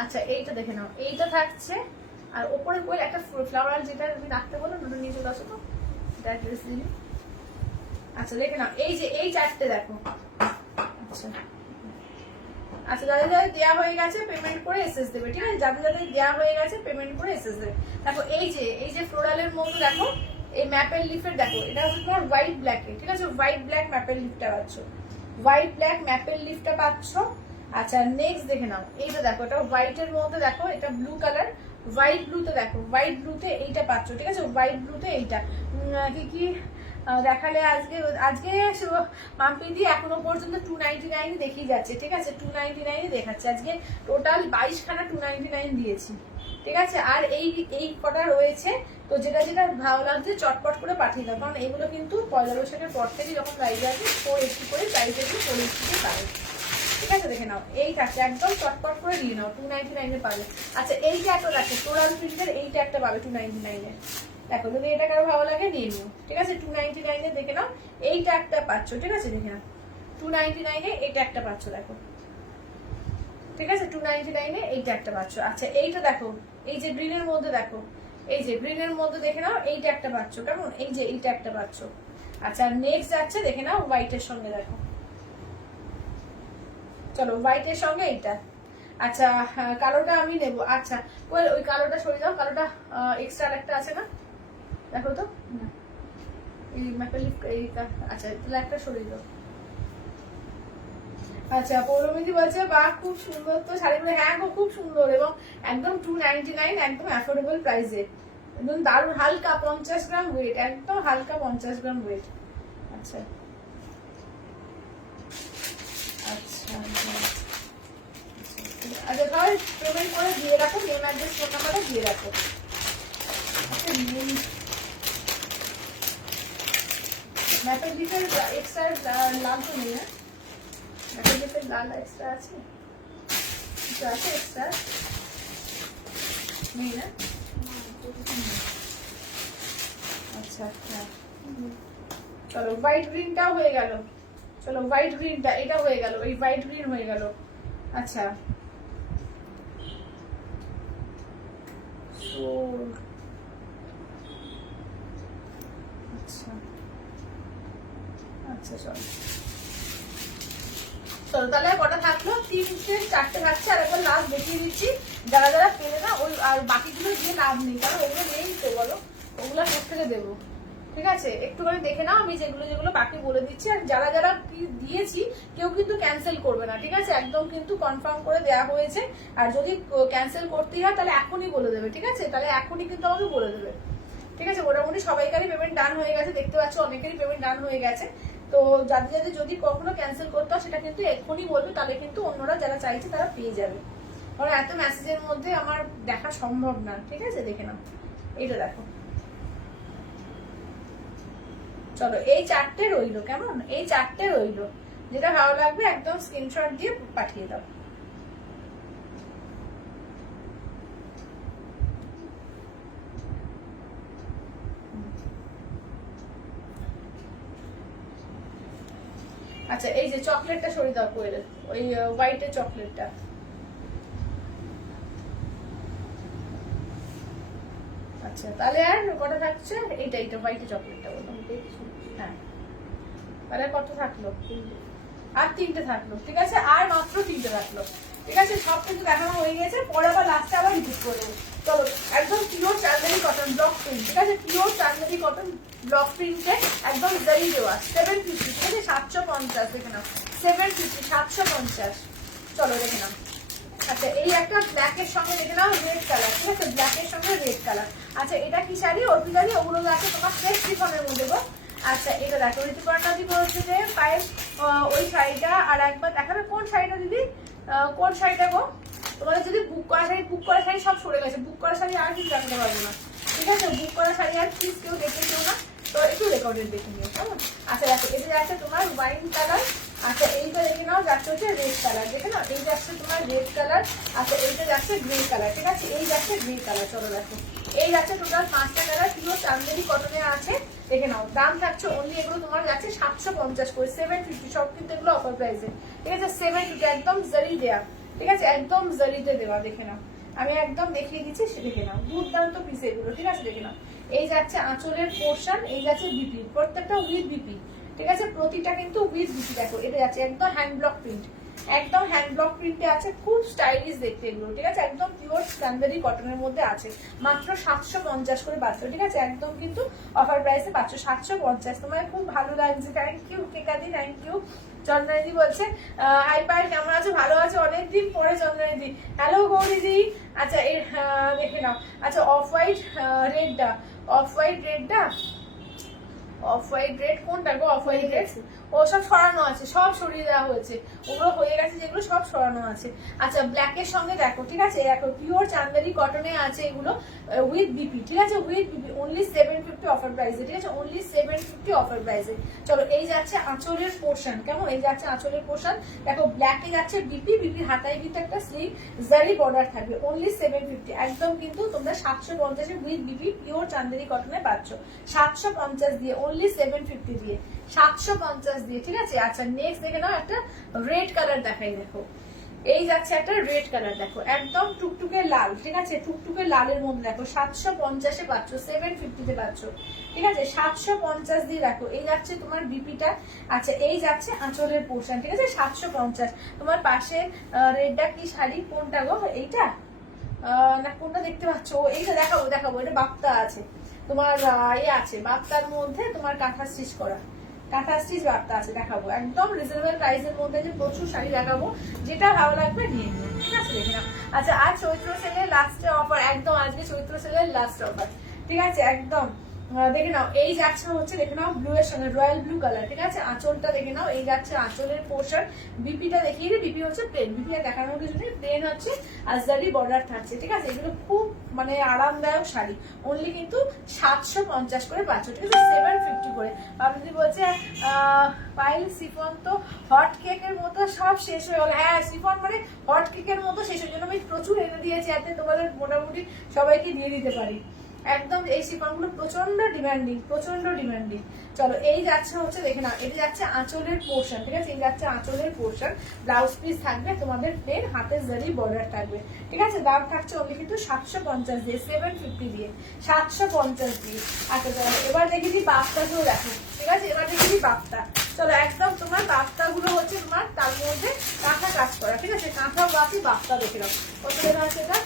আচ্ছা এইটা দেখে নাও, এইটা থাকছে, আর ওপরে কই একটা ফ্লাওয়ার যেটা তুমি রাখতে বলো না, নিয়ে চলে আসো তো, ড্রেস দিবি। আচ্ছা দেখে নাও এই যে এই চারটে দেখো। আচ্ছা আচ্ছা যাদের যাদের দেওয়া হয়ে গেছে পেমেন্ট করে এসএস দেবে, ঠিক আছে যাদের যাদের দেওয়া হয়ে গেছে পেমেন্ট করে এসএস দেবে। দেখো এই যে ফ্লোরালের মধ্যে দেখো এই ম্যাপের লিফের দেখো, এটা হচ্ছে তোমার হোয়াইট ব্ল্যাকে, ঠিক আছে হোয়াইট ব্ল্যাক ম্যাপের লিফটা পাচ্ছ, হোয়াইট ব্ল্যাক ম্যাপের লিফটা পাচ্ছ। আচ্ছা নেক্সট দেখে নাও, এইটা দেখো এটা হোয়াইটের মধ্যে দেখো, এটা ব্লু কালার, হোয়াইট ব্লুতে দেখো, হোয়াইট ব্লুতে এইটা পাচ্ছ, ঠিক আছে হোয়াইট ব্লুতে এইটা। কি কি দেখালে আজকে, আজকে মাম্পি দি এখনো পর্যন্ত 299 দেখিয়ে যাচ্ছে, ঠিক আছে 299 দেখাচ্ছে, আজকে টোটাল 22 খানা 299 দিয়েছি, ঠিক আছে। আর এই কটা রয়েছে, তো যেটা যেটা ভালো লাগছে চটপট করে পাঠিয়ে দাও, কারণ এগুলো কিন্তু পয়লা বৈশাখের পর থেকে যখন প্রাইজে আছে 480 করে প্রাইজে 480 পাবে, ঠিক আছে দেখে নাও এই থাকছে, একদম চটপট করে নিয়ে নাও 299 পাবে। আচ্ছা এইটা একটা দেখো ফ্লোরাল প্রিন্টের, এইটা একটা পাবে 299 দেখো, যদি এটা কারো ভালো লাগে নিয়ে নিও, ঠিক আছে 299 দেখে নাও, এইটা একটা পাচ্ছ, ঠিক আছে দেখে নাও 299 এইটা একটা পাচ্ছ দেখো, ঠিক আছে 299 এইটা একটা পাচ্ছ। আচ্ছা এইটা দেখো, এই যে গ্রিনের মধ্যে দেখো, এই যে গ্রিনের মধ্যে দেখে নাও এইটা একটা পাচ্ছ, কেমন এই যে এইটা একটা পাচ্ছ। আচ্ছা নেক্সট যাচ্ছে দেখে নাও হোয়াইটের সঙ্গে দেখো, চলো হোয়াইটের সঙ্গে এইটা। আচ্ছা কালোটা আমি নেবো, আচ্ছা ওই কালোটা সরিয়ে দাও, কালোটা এক্সট্রা একটা আছে না দেখো তো, এই ম্যাপের লিফ এইটা, আচ্ছা তাহলে একটা সরিয়ে দাও। আচ্ছা পৌলমিদি বলছে বাহ খুব সুন্দর তো শাড়িগুলো, হ্যাঁ গো খুব সুন্দর, এবং একদম 299 একদম অ্যাফোর্ডেবল প্রাইসে, একদম দারুণ হালকা 50 গ্রাম ওয়েট, একদম হালকা 50 গ্রাম ওয়েট। আচ্ছা আচ্ছা আচ্ছা তাহলে পেমেন্ট করে দিয়ে রাখো, নেম অ্যাড্রেস ফোন নাম্বারটা দিয়ে রাখো। আচ্ছা ম্যাপের লিফের এক্সট্রা লাল তো নেই না, ম্যাপের লিফের লাল এক্সট্রা আছে, কিছু আছে এক্সট্রা নেই না। আচ্ছা হ্যাঁ চলো হোয়াইট গ্রিনটাও হয়ে গেল, চলো হোয়াইট গ্রিনটা এটা হয়ে গেল, এই হোয়াইট গ্রিন হয়ে গেল। আচ্ছা আচ্ছা আচ্ছা চলো চলো তাহলে কটা থাকলো, 3-4টে থাকছে, আর একবার লাস্ট দেখিয়ে দিচ্ছি, যারা যারা পেলে না ওই আর বাকিগুলো দিয়ে লাভ নেই, কারণ ওগুলো নেই তো বলো, ওগুলো কোথেকে দেবো, ঠিক আছে একটুখানি দেখে নাও, আমি যেগুলো যেগুলো বাকি বলে দিচ্ছি, আর যারা যারা দিয়েছি কেউ কিন্তু ক্যান্সেল করবে না, ঠিক আছে একদম কিন্তু কনফার্ম করে দেওয়া হয়েছে, আর যদি ক্যান্সেল করতেই হয় তাহলে এখনই বলে দেবে, ঠিক আছে তাহলে এখনই কিন্তু আমাকে বলে দেবে, ঠিক আছে, মোটামুটি সবাইকারই পেমেন্ট ডান হয়ে গেছে, দেখতে পাচ্ছ অনেকেরই পেমেন্ট ডান হয়ে গেছে। তো যাদের যাদের যদি কখনো ক্যান্সেল করতে হয় সেটা কিন্তু এক্ষুনি বলবে, তাহলে কিন্তু অন্যরা যারা চাইছে তারা পেয়ে যাবে, কারণ এত মেসেজের মধ্যে আমার দেখা সম্ভব না। ঠিক আছে, দেখে নাও, এইটা দেখো। চলো এই 4টে রইলো, কেমন, এই 4টে রইলো, যেটা ভালো লাগবে একদম স্ক্রিনশট দিয়ে পাঠিয়ে দাও। আচ্ছা এই যে চকলেটটা সরিয়ে দাও কোয়েল, ওই হোয়াইটের চকলেটটা। আচ্ছা তাহলে আর কটা থাকছে, এইটা হোয়াইটের চকলেটটা বলো। হ্যাঁ তাহলে কত থাকলো, আর 3টে থাকলো। ঠিক আছে, আর মাত্র 3টে থাকলো। ঠিক আছে, সব কিছু দেখানো হয়ে গেছে, পরে আবার লাস্টে আবার রিপিট করবো। চলো একদম pure Chanderi cotton block print. ঠিক আছে, পিওর চান্দেরি কটন ব্লক প্রিন্টে একদম জারি দেওয়া 750। ঠিক আছে, 750 দেখে নাও, 750 750। চলো দেখে নাও। আচ্ছা এই একটা ব্ল্যাকের সঙ্গে দেখে নাও রেড কালার। ঠিক আছে, ব্ল্যাকের সঙ্গে রেড কালার। আচ্ছা এটা কি শাড়ি, অর্পি শাড়ি, ওগুলো আছে তোমার ফ্রেশ শিফনের মধ্যে গো। আচ্ছা এটা দেখো, ঋতুপর্ণা দি বলছে যে পায়ের ওই শাড়িটা আর একবার দেখাবে। কোন শাড়িটা দিদি, কোন শাড়িটা গো? তোমাদের যদি বুক করা শাড়ি সব সরে গেছে, বুক করা শাড়ি আর কিছু দেখাতে পারবো না। ঠিক আছে, বুক করা শাড়ি আর প্লিজ কেউ দেখে কেউ না, তো একটু রেকর্ডেড দেখে নিও কেমন। আচ্ছা দেখো এটা যাচ্ছে তোমার ওয়াইন কালার। আচ্ছা এইটা দেখে নাও, যাচ্ছে হচ্ছে রেড কালার। দেখে নাও এই যাচ্ছে তোমার রেড কালার। আচ্ছা এইটা যাচ্ছে গ্রে কালার। ঠিক আছে, এই যাচ্ছে গ্রে কালার। চলো দেখো এই যাচ্ছে টোটাল 5টা কালার, পিওর চান্দেরি কটনে আছে। দেখে নাও দাম থাকছে অনলি, এগুলো তোমার যাচ্ছে 750 করে, 750 সব কিন্তু এগুলো অফার প্রাইসে। ঠিক আছে 750 একদম জারি দেয়া। ঠিক আছে, একদম জারিতে দেওয়া। দেখে নাও আমি একদম দেখিয়ে দিচ্ছি, দেখে নাও দুর্দান্ত পিস এগুলো। ঠিক আছে দেখে নাও, এই যাচ্ছে আঁচলের পোর্শন, এই যাচ্ছে বিপি, প্রত্যেকটা উইথ বিপি। ঠিক আছে, প্রতিটা কিন্তু উইথ বিপি। দেখো এটা যাচ্ছে একদম হ্যান্ড ব্লক প্রিন্ট, একদম হ্যান্ড ব্লক প্রিন্টে আছে, খুব স্টাইলিশ দেখতে এগুলো। ঠিক আছে, একদম পিওর চান্দেরি কটনের মধ্যে আছে, মাত্র 750 করে পাচ্ছ। ঠিক আছে, একদম কিন্তু অফার প্রাইসে পাচ্ছ 750। তোমার খুব ভালো লাগছে, থ্যাংক ইউ কেকাদি, থ্যাংক ইউ। চন্দ্রানীদি বলছে হাই পায়েল কেমন আছো, ভালো আছো, অনেকদিন পরে চন্দ্রানীদি। হ্যালো গৌরীদি। আচ্ছা এর দেখে নাও। আচ্ছা অফ হোয়াইট রেডটা, অফ হোয়াইট রেডটা, অফ হোয়াইট রেড কোনটা গো? অফ হোয়াইট রেড ও সব সরানো আছে, সব সরিয়ে দেওয়া হয়েছে, ওগুলো হয়ে গেছে যেগুলো সব সরানো আছে। আচ্ছা ব্ল্যাকের সঙ্গে দেখো, ঠিক আছে দেখো পিওর চান্দেরি কটনে আছে এগুলো উইথ বিপি। ঠিক আছে, উইথ বিপি অনলি 750 অফার প্রাইসে। ঠিক আছে, অনলি 750 অফার প্রাইসে। চলো এই যাচ্ছে আঁচলের পোর্শন, কেমন, এই যাচ্ছে আঁচলের পোর্শন। দেখো ব্ল্যাকে যাচ্ছে বিপি, বিপির হাতায় কিন্তু একটা স্লিভ জারি বর্ডার থাকবে, অনলি 750 একদম কিন্তু তোমরা 750 উইথ বিপি পিওর চান্দেরি কটনে পাচ্ছ 750 দিয়ে, অনলি 750 দিয়ে, 750 দিয়ে। ঠিক আছে, আচ্ছা নেক্সট দেখে নাও একটা রেড কালার দেখাই। দেখো এই যাচ্ছে একটা রেড কালার, দেখো একদম টুকটুকে লাল। ঠিক আছে, টুকটুকে লালের মধ্যে দেখো 750-এ পাচ্ছ, 750-তে পাচ্ছ। ঠিক আছে 750 দিয়ে। দেখো এই যাচ্ছে তোমার বিপিটা। আচ্ছা এই যাচ্ছে আঁচলের পোর্শন। ঠিক আছে 750। তোমার পাশে রেডটা কি শাড়ি, কোনটা গো, এইটা না কোনটা দেখতে পাচ্ছ? এইটা দেখাবো দেখাবো, এটা বাপ্তা আছে তোমার, এ আছে বাপ্তার মধ্যে তোমার কাঁথা স্টিচ করা, কাঁথা স্টিচ বাপ্তা আছে, দেখাবো একদম রিজনেবল প্রাইসের মধ্যে, যে প্রচুর শাড়ি দেখাবো, যেটা ভালো লাগবে নিয়ে নিও। ঠিক আছে দেখে নাও। আচ্ছা আজ চৈত্র সেলের লাস্টে অফার, একদম আজকে চৈত্র সেলের লাস্ট অফার। ঠিক আছে একদম দেখে নাও, এই যাচ্ছে হচ্ছে দেখে নাও ব্লু এর সঙ্গে রয়্যাল ব্লু কালার। ঠিক আছে, আঁচলটা দেখে নাও, এই যাচ্ছে আঁচলের পোর্শন। বিপিটা দেখিয়ে দিই, বিপি হচ্ছে প্লেন, বিপিটা দেখানোর কিছু নেই, প্লেন হচ্ছে আজদারি বর্ডার থাকছে। ঠিক আছে, এগুলো খুব মানে আরামদায়ক শাড়ি, অনলি কিন্তু 750 করে পাচ্ছ। ঠিক আছে 750 করে। পাবলিদি বলছে পাইল সিফন তো হট কেকের মতো সব শেষ হয়ে গেল। হ্যাঁ সিফন মানে হট কেকের মতো শেষ হয়ে, জন্য আমি প্রচুর এনে দিয়েছি, যাতে তোমাদের মোটামুটি সবাইকে দিয়ে দিতে পারি। একদম এই শিফনগুলো প্রচন্ড ডিমান্ডিং, প্রচন্ড ডিমান্ডিং। চলো এই যাচ্ছে হচ্ছে দেখে না, এটা যাচ্ছে আঁচলের পোর্শন। ঠিক আছে, এই যাচ্ছে আঁচলের পোর্শন, ব্লাউজ পিস থাকবে তোমাদের প্লেন, হাতের জারি বর্ডার থাকবে। ঠিক আছে, দাম থাকছে অনলি কিন্তু 750 দিয়ে, 750 দিয়ে, 750 দিয়ে। আচ্ছা চলো এবার দেখে দিই বাপ্তাগুলো দেখো। ঠিক আছে, এবার দেখে দিই বাপ্তা। চলো একদম তোমার বাপ্তা গুলো হচ্ছে তোমার তার মধ্যে কাঁথা কাজ করা। ঠিক আছে, কাঁথা বাকি বাপ্তা দেখে নাও, কত টাকা আছে এটা?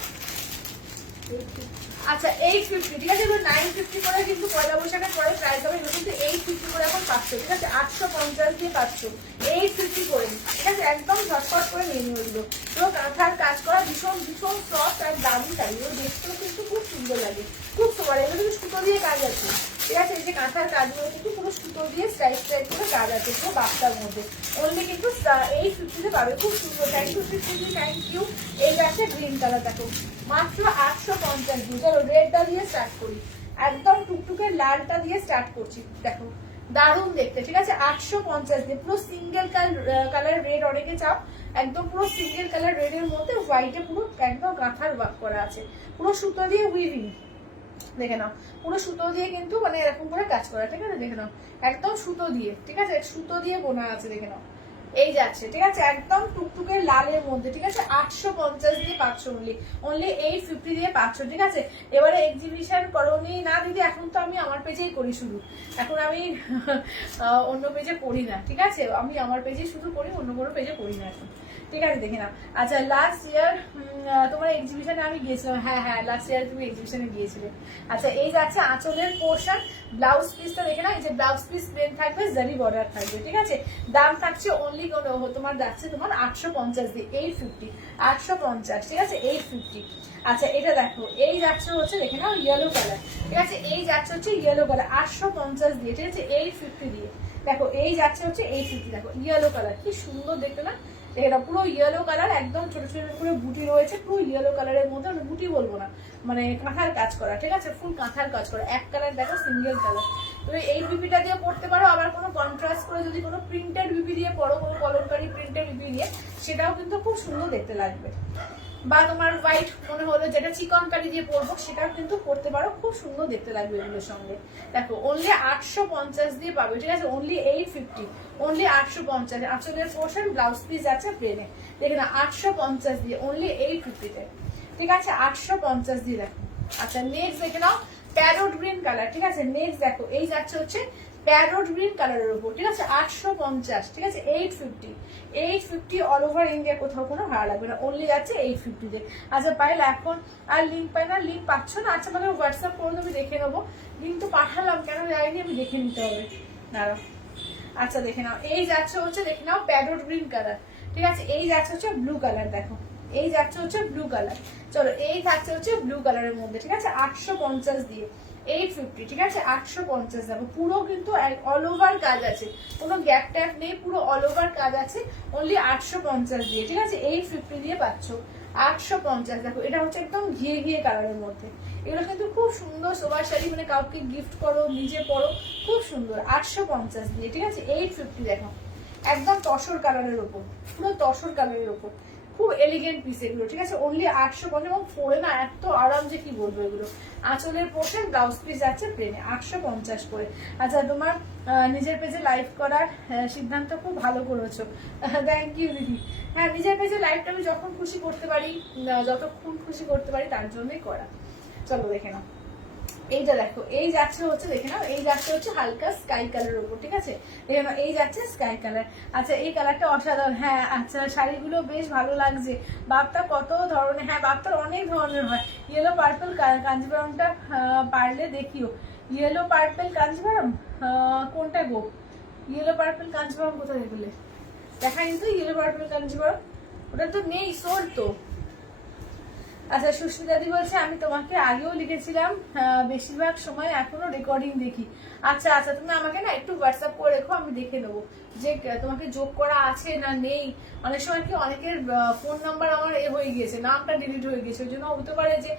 আচ্ছা 850, ঠিক আছে, এবার 950 করে কিন্তু পয়লা বৈশাখের পরে প্রাইস হবে, এগুলো কিন্তু 850 করে এখন পাচ্ছ, ঠিক আছে, 850 দিয়ে পাচ্ছ 850 করে, ঠিক আছে, একদম ঝটপট করে নিয়ে নিও এগুলো। তো কাঁথার কাজ করা ভীষণ ভীষণ সফট আর দামি শাড়ি, এগুলো দেখতেও কিন্তু খুব সুন্দর লাগে, খুব সুন্দর। এগুলো কিন্তু সুতো দিয়ে কাজ আছে, ঠিক আছে, এই যে কাঁথার কাজগুলো কিন্তু পুরো সুতো দিয়ে স্টাইল স্টাইল করে কাজ আছে পুরো বাক্সার মধ্যে, অনলি কিন্তু 850 পাবে, খুব সুন্দর। Thank you Supriti, thank you. এই আছে গ্রিন কালার, দেখো মাত্র 850 দিয়ে। চলো রেডটা দিয়ে স্টার্ট করি, একদম টুকটুকে লালটা দিয়ে স্টার্ট করছি, দেখো দারুণ দেখতে, ঠিক আছে, 850 দিয়ে পুরো সিঙ্গেল কালার রেড, অনেকে চাও একদম পুরো সিঙ্গেল কালার রেডের মধ্যে হোয়াইটে পুরো একদম কাঁথার ওয়ার্ক করা আছে, পুরো সুতো দিয়ে উইভিং, দেখে নাও পুরো সুতো দিয়ে কিন্তু মানে এরকম করে কাজ করা, ঠিক আছে, দেখে নাও একদম সুতো দিয়ে, ঠিক আছে, সুতো দিয়ে বোনা আছে, দেখে নাও এই যাচ্ছে, ঠিক আছে, একদম টুকটুকে লালের মধ্যে, ঠিক আছে, 850 দিয়ে পাচ্ছ, অনলি 850 দিয়ে পাচ্ছ, ঠিক আছে। এবারে এক্সিবিশন করনি না দিদি, এখন তো আমি আমার পেজেই করি শুধু, এখন আমি অন্য পেজে করি না, ঠিক আছে, আমি আমার পেজে শুধু করি, অন্য কোনো পেজে করি না এখন, ঠিক আছে, দেখে নাও। আচ্ছা লাস্ট ইয়ার তোমার এক্সিবিশনে আমি গিয়েছিলাম, হ্যাঁ হ্যাঁ লাস্ট ইয়ার তুমি এক্সিবিশনে গিয়েছিলে। আচ্ছা এই যাচ্ছে আঁচলের পোর্শন, ব্লাউজ পিসটা দেখে নাও, এই যে ব্লাউজ পিস প্লেন থাকবে, জারি বর্ডার থাকবে, ঠিক আছে, দাম থাকছে অনলি তোমার যাচ্ছে তোমার 850 দিয়ে, 850, 850, ঠিক আছে, 850। আচ্ছা এটা দেখো, এই যাচ্ছে হচ্ছে দেখে নাও ইয়েলো কালার, ঠিক আছে, এই যাচ্ছে হচ্ছে ইয়েলো কালার 850 দিয়ে, ঠিক আছে, 850 দিয়ে। দেখো এই যাচ্ছে হচ্ছে 850, দেখো ইয়েলো কালার কি সুন্দর দেখতে না, এটা পুরো ইয়েলো কালার, একদম ছোট ছোট করে বুটি রয়েছে, পুরো ইয়েলো কালারের মধ্যে, আমি বুটি বলবো না, মানে কাঁথার কাজ করা, ঠিক আছে, ফুল কাঁথার কাজ করা, এক কালার দেখো সিঙ্গেল কালার। তুমি এই বিপিটা দিয়ে পড়তে পারো, আবার কোনো কন্ট্রাস্ট করে যদি কোনো প্রিন্টেড বিপি দিয়ে পড়ো, কোনো কলমকারি প্রিন্টেড বিপি দিয়ে, সেটাও কিন্তু খুব সুন্দর দেখতে লাগবে। বা তোমার হোয়াইট মনে হলো যেটা চিকনকারি দিয়ে পরবো, সেটাও কিন্তু পরতে পারো, খুব সুন্দর দেখতে লাগবে এগুলোর সঙ্গে। দেখো অনলি 850 দিয়ে পাবে, ঠিক আছে, অনলি 850, অনলি 850। আঁচলের পোর্শন, ব্লাউজ পিস আছে প্লেনে, দেখে না 850 দিয়ে, অনলি 850 তে, ঠিক আছে, 850 দিয়ে। দেখো আচ্ছা নেক্সট দেখে নাও প্যারোট গ্রিন কালার, ঠিক আছে, নেক্সট দেখো এই যাচ্ছে হচ্ছে প্যারোট গ্রিন কালারের উপর, ঠিক আছে, 850, ঠিক আছে, 850, 850 অল ওভার ইন্ডিয়া, কোথাও কোনো ভাড়া লাগবে না, অনলি যাচ্ছে 850 তে। আচ্ছা পাইলে এখন আর লিঙ্ক পাই না, লিঙ্ক পাচ্ছ না, আচ্ছা মানে হোয়াটসঅ্যাপ করে আমি দেখে নেবো, লিঙ্ক তো পাঠালাম কেন যায়নি, আমি দেখে নিতে হবে, দাঁড়াও। আচ্ছা দেখে নাও এই যাচ্ছে হচ্ছে দেখে নাও প্যারোট গ্রিন কালার, ঠিক আছে, এই যাচ্ছে হচ্ছে ব্লু কালার, দেখো এই যাচ্ছে হচ্ছে ব্লু কালার। চলো এই থাকছে হচ্ছে ব্লু কালারের মধ্যে, ঠিক আছে, 850 দিয়ে, 850, ঠিক আছে, 850 দেখো পুরো কিন্তু অল ওভার কাজ আছে, কোনো গ্যাপ ট্যাপ নেই, পুরো অল ওভার কাজ আছে, অনলি 850 দিয়ে, ঠিক আছে, 850 দিয়ে পাচ্ছ 850। দেখো এটা হচ্ছে একদম ঘিয়ে ঘিয়ে কালারের মধ্যে, এগুলো কিন্তু খুব সুন্দর সোবার শাড়ি, মানে কাউকে গিফট করো, নিজে পরো, খুব সুন্দর, 850 দিয়ে, ঠিক আছে, 850। দেখো একদম তসর কালারের ওপর, পুরো তসর কালারের ওপর, খুব এলিগেন্ট পিস এগুলো, ঠিক আছে, অনলি 850, এবং পরে না এত আরাম যে কি বলবো এগুলো। আঁচলের পোর্শন, ব্লাউজ পিস যাচ্ছে প্লেনে, 850 করে। আচ্ছা তোমার নিজের পেজে লাইভ করার সিদ্ধান্ত খুব ভালো করেছো, থ্যাংক ইউ দিদি। হ্যাঁ নিজের পেজে লাইভটা আমি যখন খুশি করতে পারি, যতক্ষণ খুশি করতে পারি, তার জন্যই করা। চলো দেখে নাও এইটা, দেখো এই যাচ্ছে হচ্ছে দেখে নাও, এই যাচ্ছে হচ্ছে হালকা স্কাই কালারের উপর, ঠিক আছে, দেখে নাও এই যাচ্ছে স্কাই কালার। আচ্ছা এই কালারটা অসাধারণ, হ্যাঁ আচ্ছা শাড়িগুলো বেশ ভালো লাগছে, বাপটা কত ধরনের, হ্যাঁ বাপটার অনেক ধরনের হয়, ইয়েলো পার্পল কাঞ্জিবরমটা পারলে দেখিও, ইয়েলো পার্পল কাঞ্জিবরম কোনটা গো, ইয়েলো পার্পল কাঞ্জিবরম কোথায় দেখলে দেখা, কিন্তু ইয়েলো পার্পল কাঞ্জিবরম ওটা তো নেই, সোর তো। আচ্ছা সুস্মিতাদি বলছে আমি তোমাকে আগেও লিখেছিলাম, বেশিরভাগ সময় এখনো রেকর্ডিং দেখি। আচ্ছা আচ্ছা তুমি আমাকে না একটু হোয়াটসঅ্যাপ করে রেখো, আমি দেখে নেবো যে তোমাকে যোগ করা আছে না নেই। অনেক সময় কি অনেকের ফোন নাম্বার আমার হয়ে গিয়েছে, নামটা ডিলিট হয়ে গেছে, ওই জন্য হতে পারে যে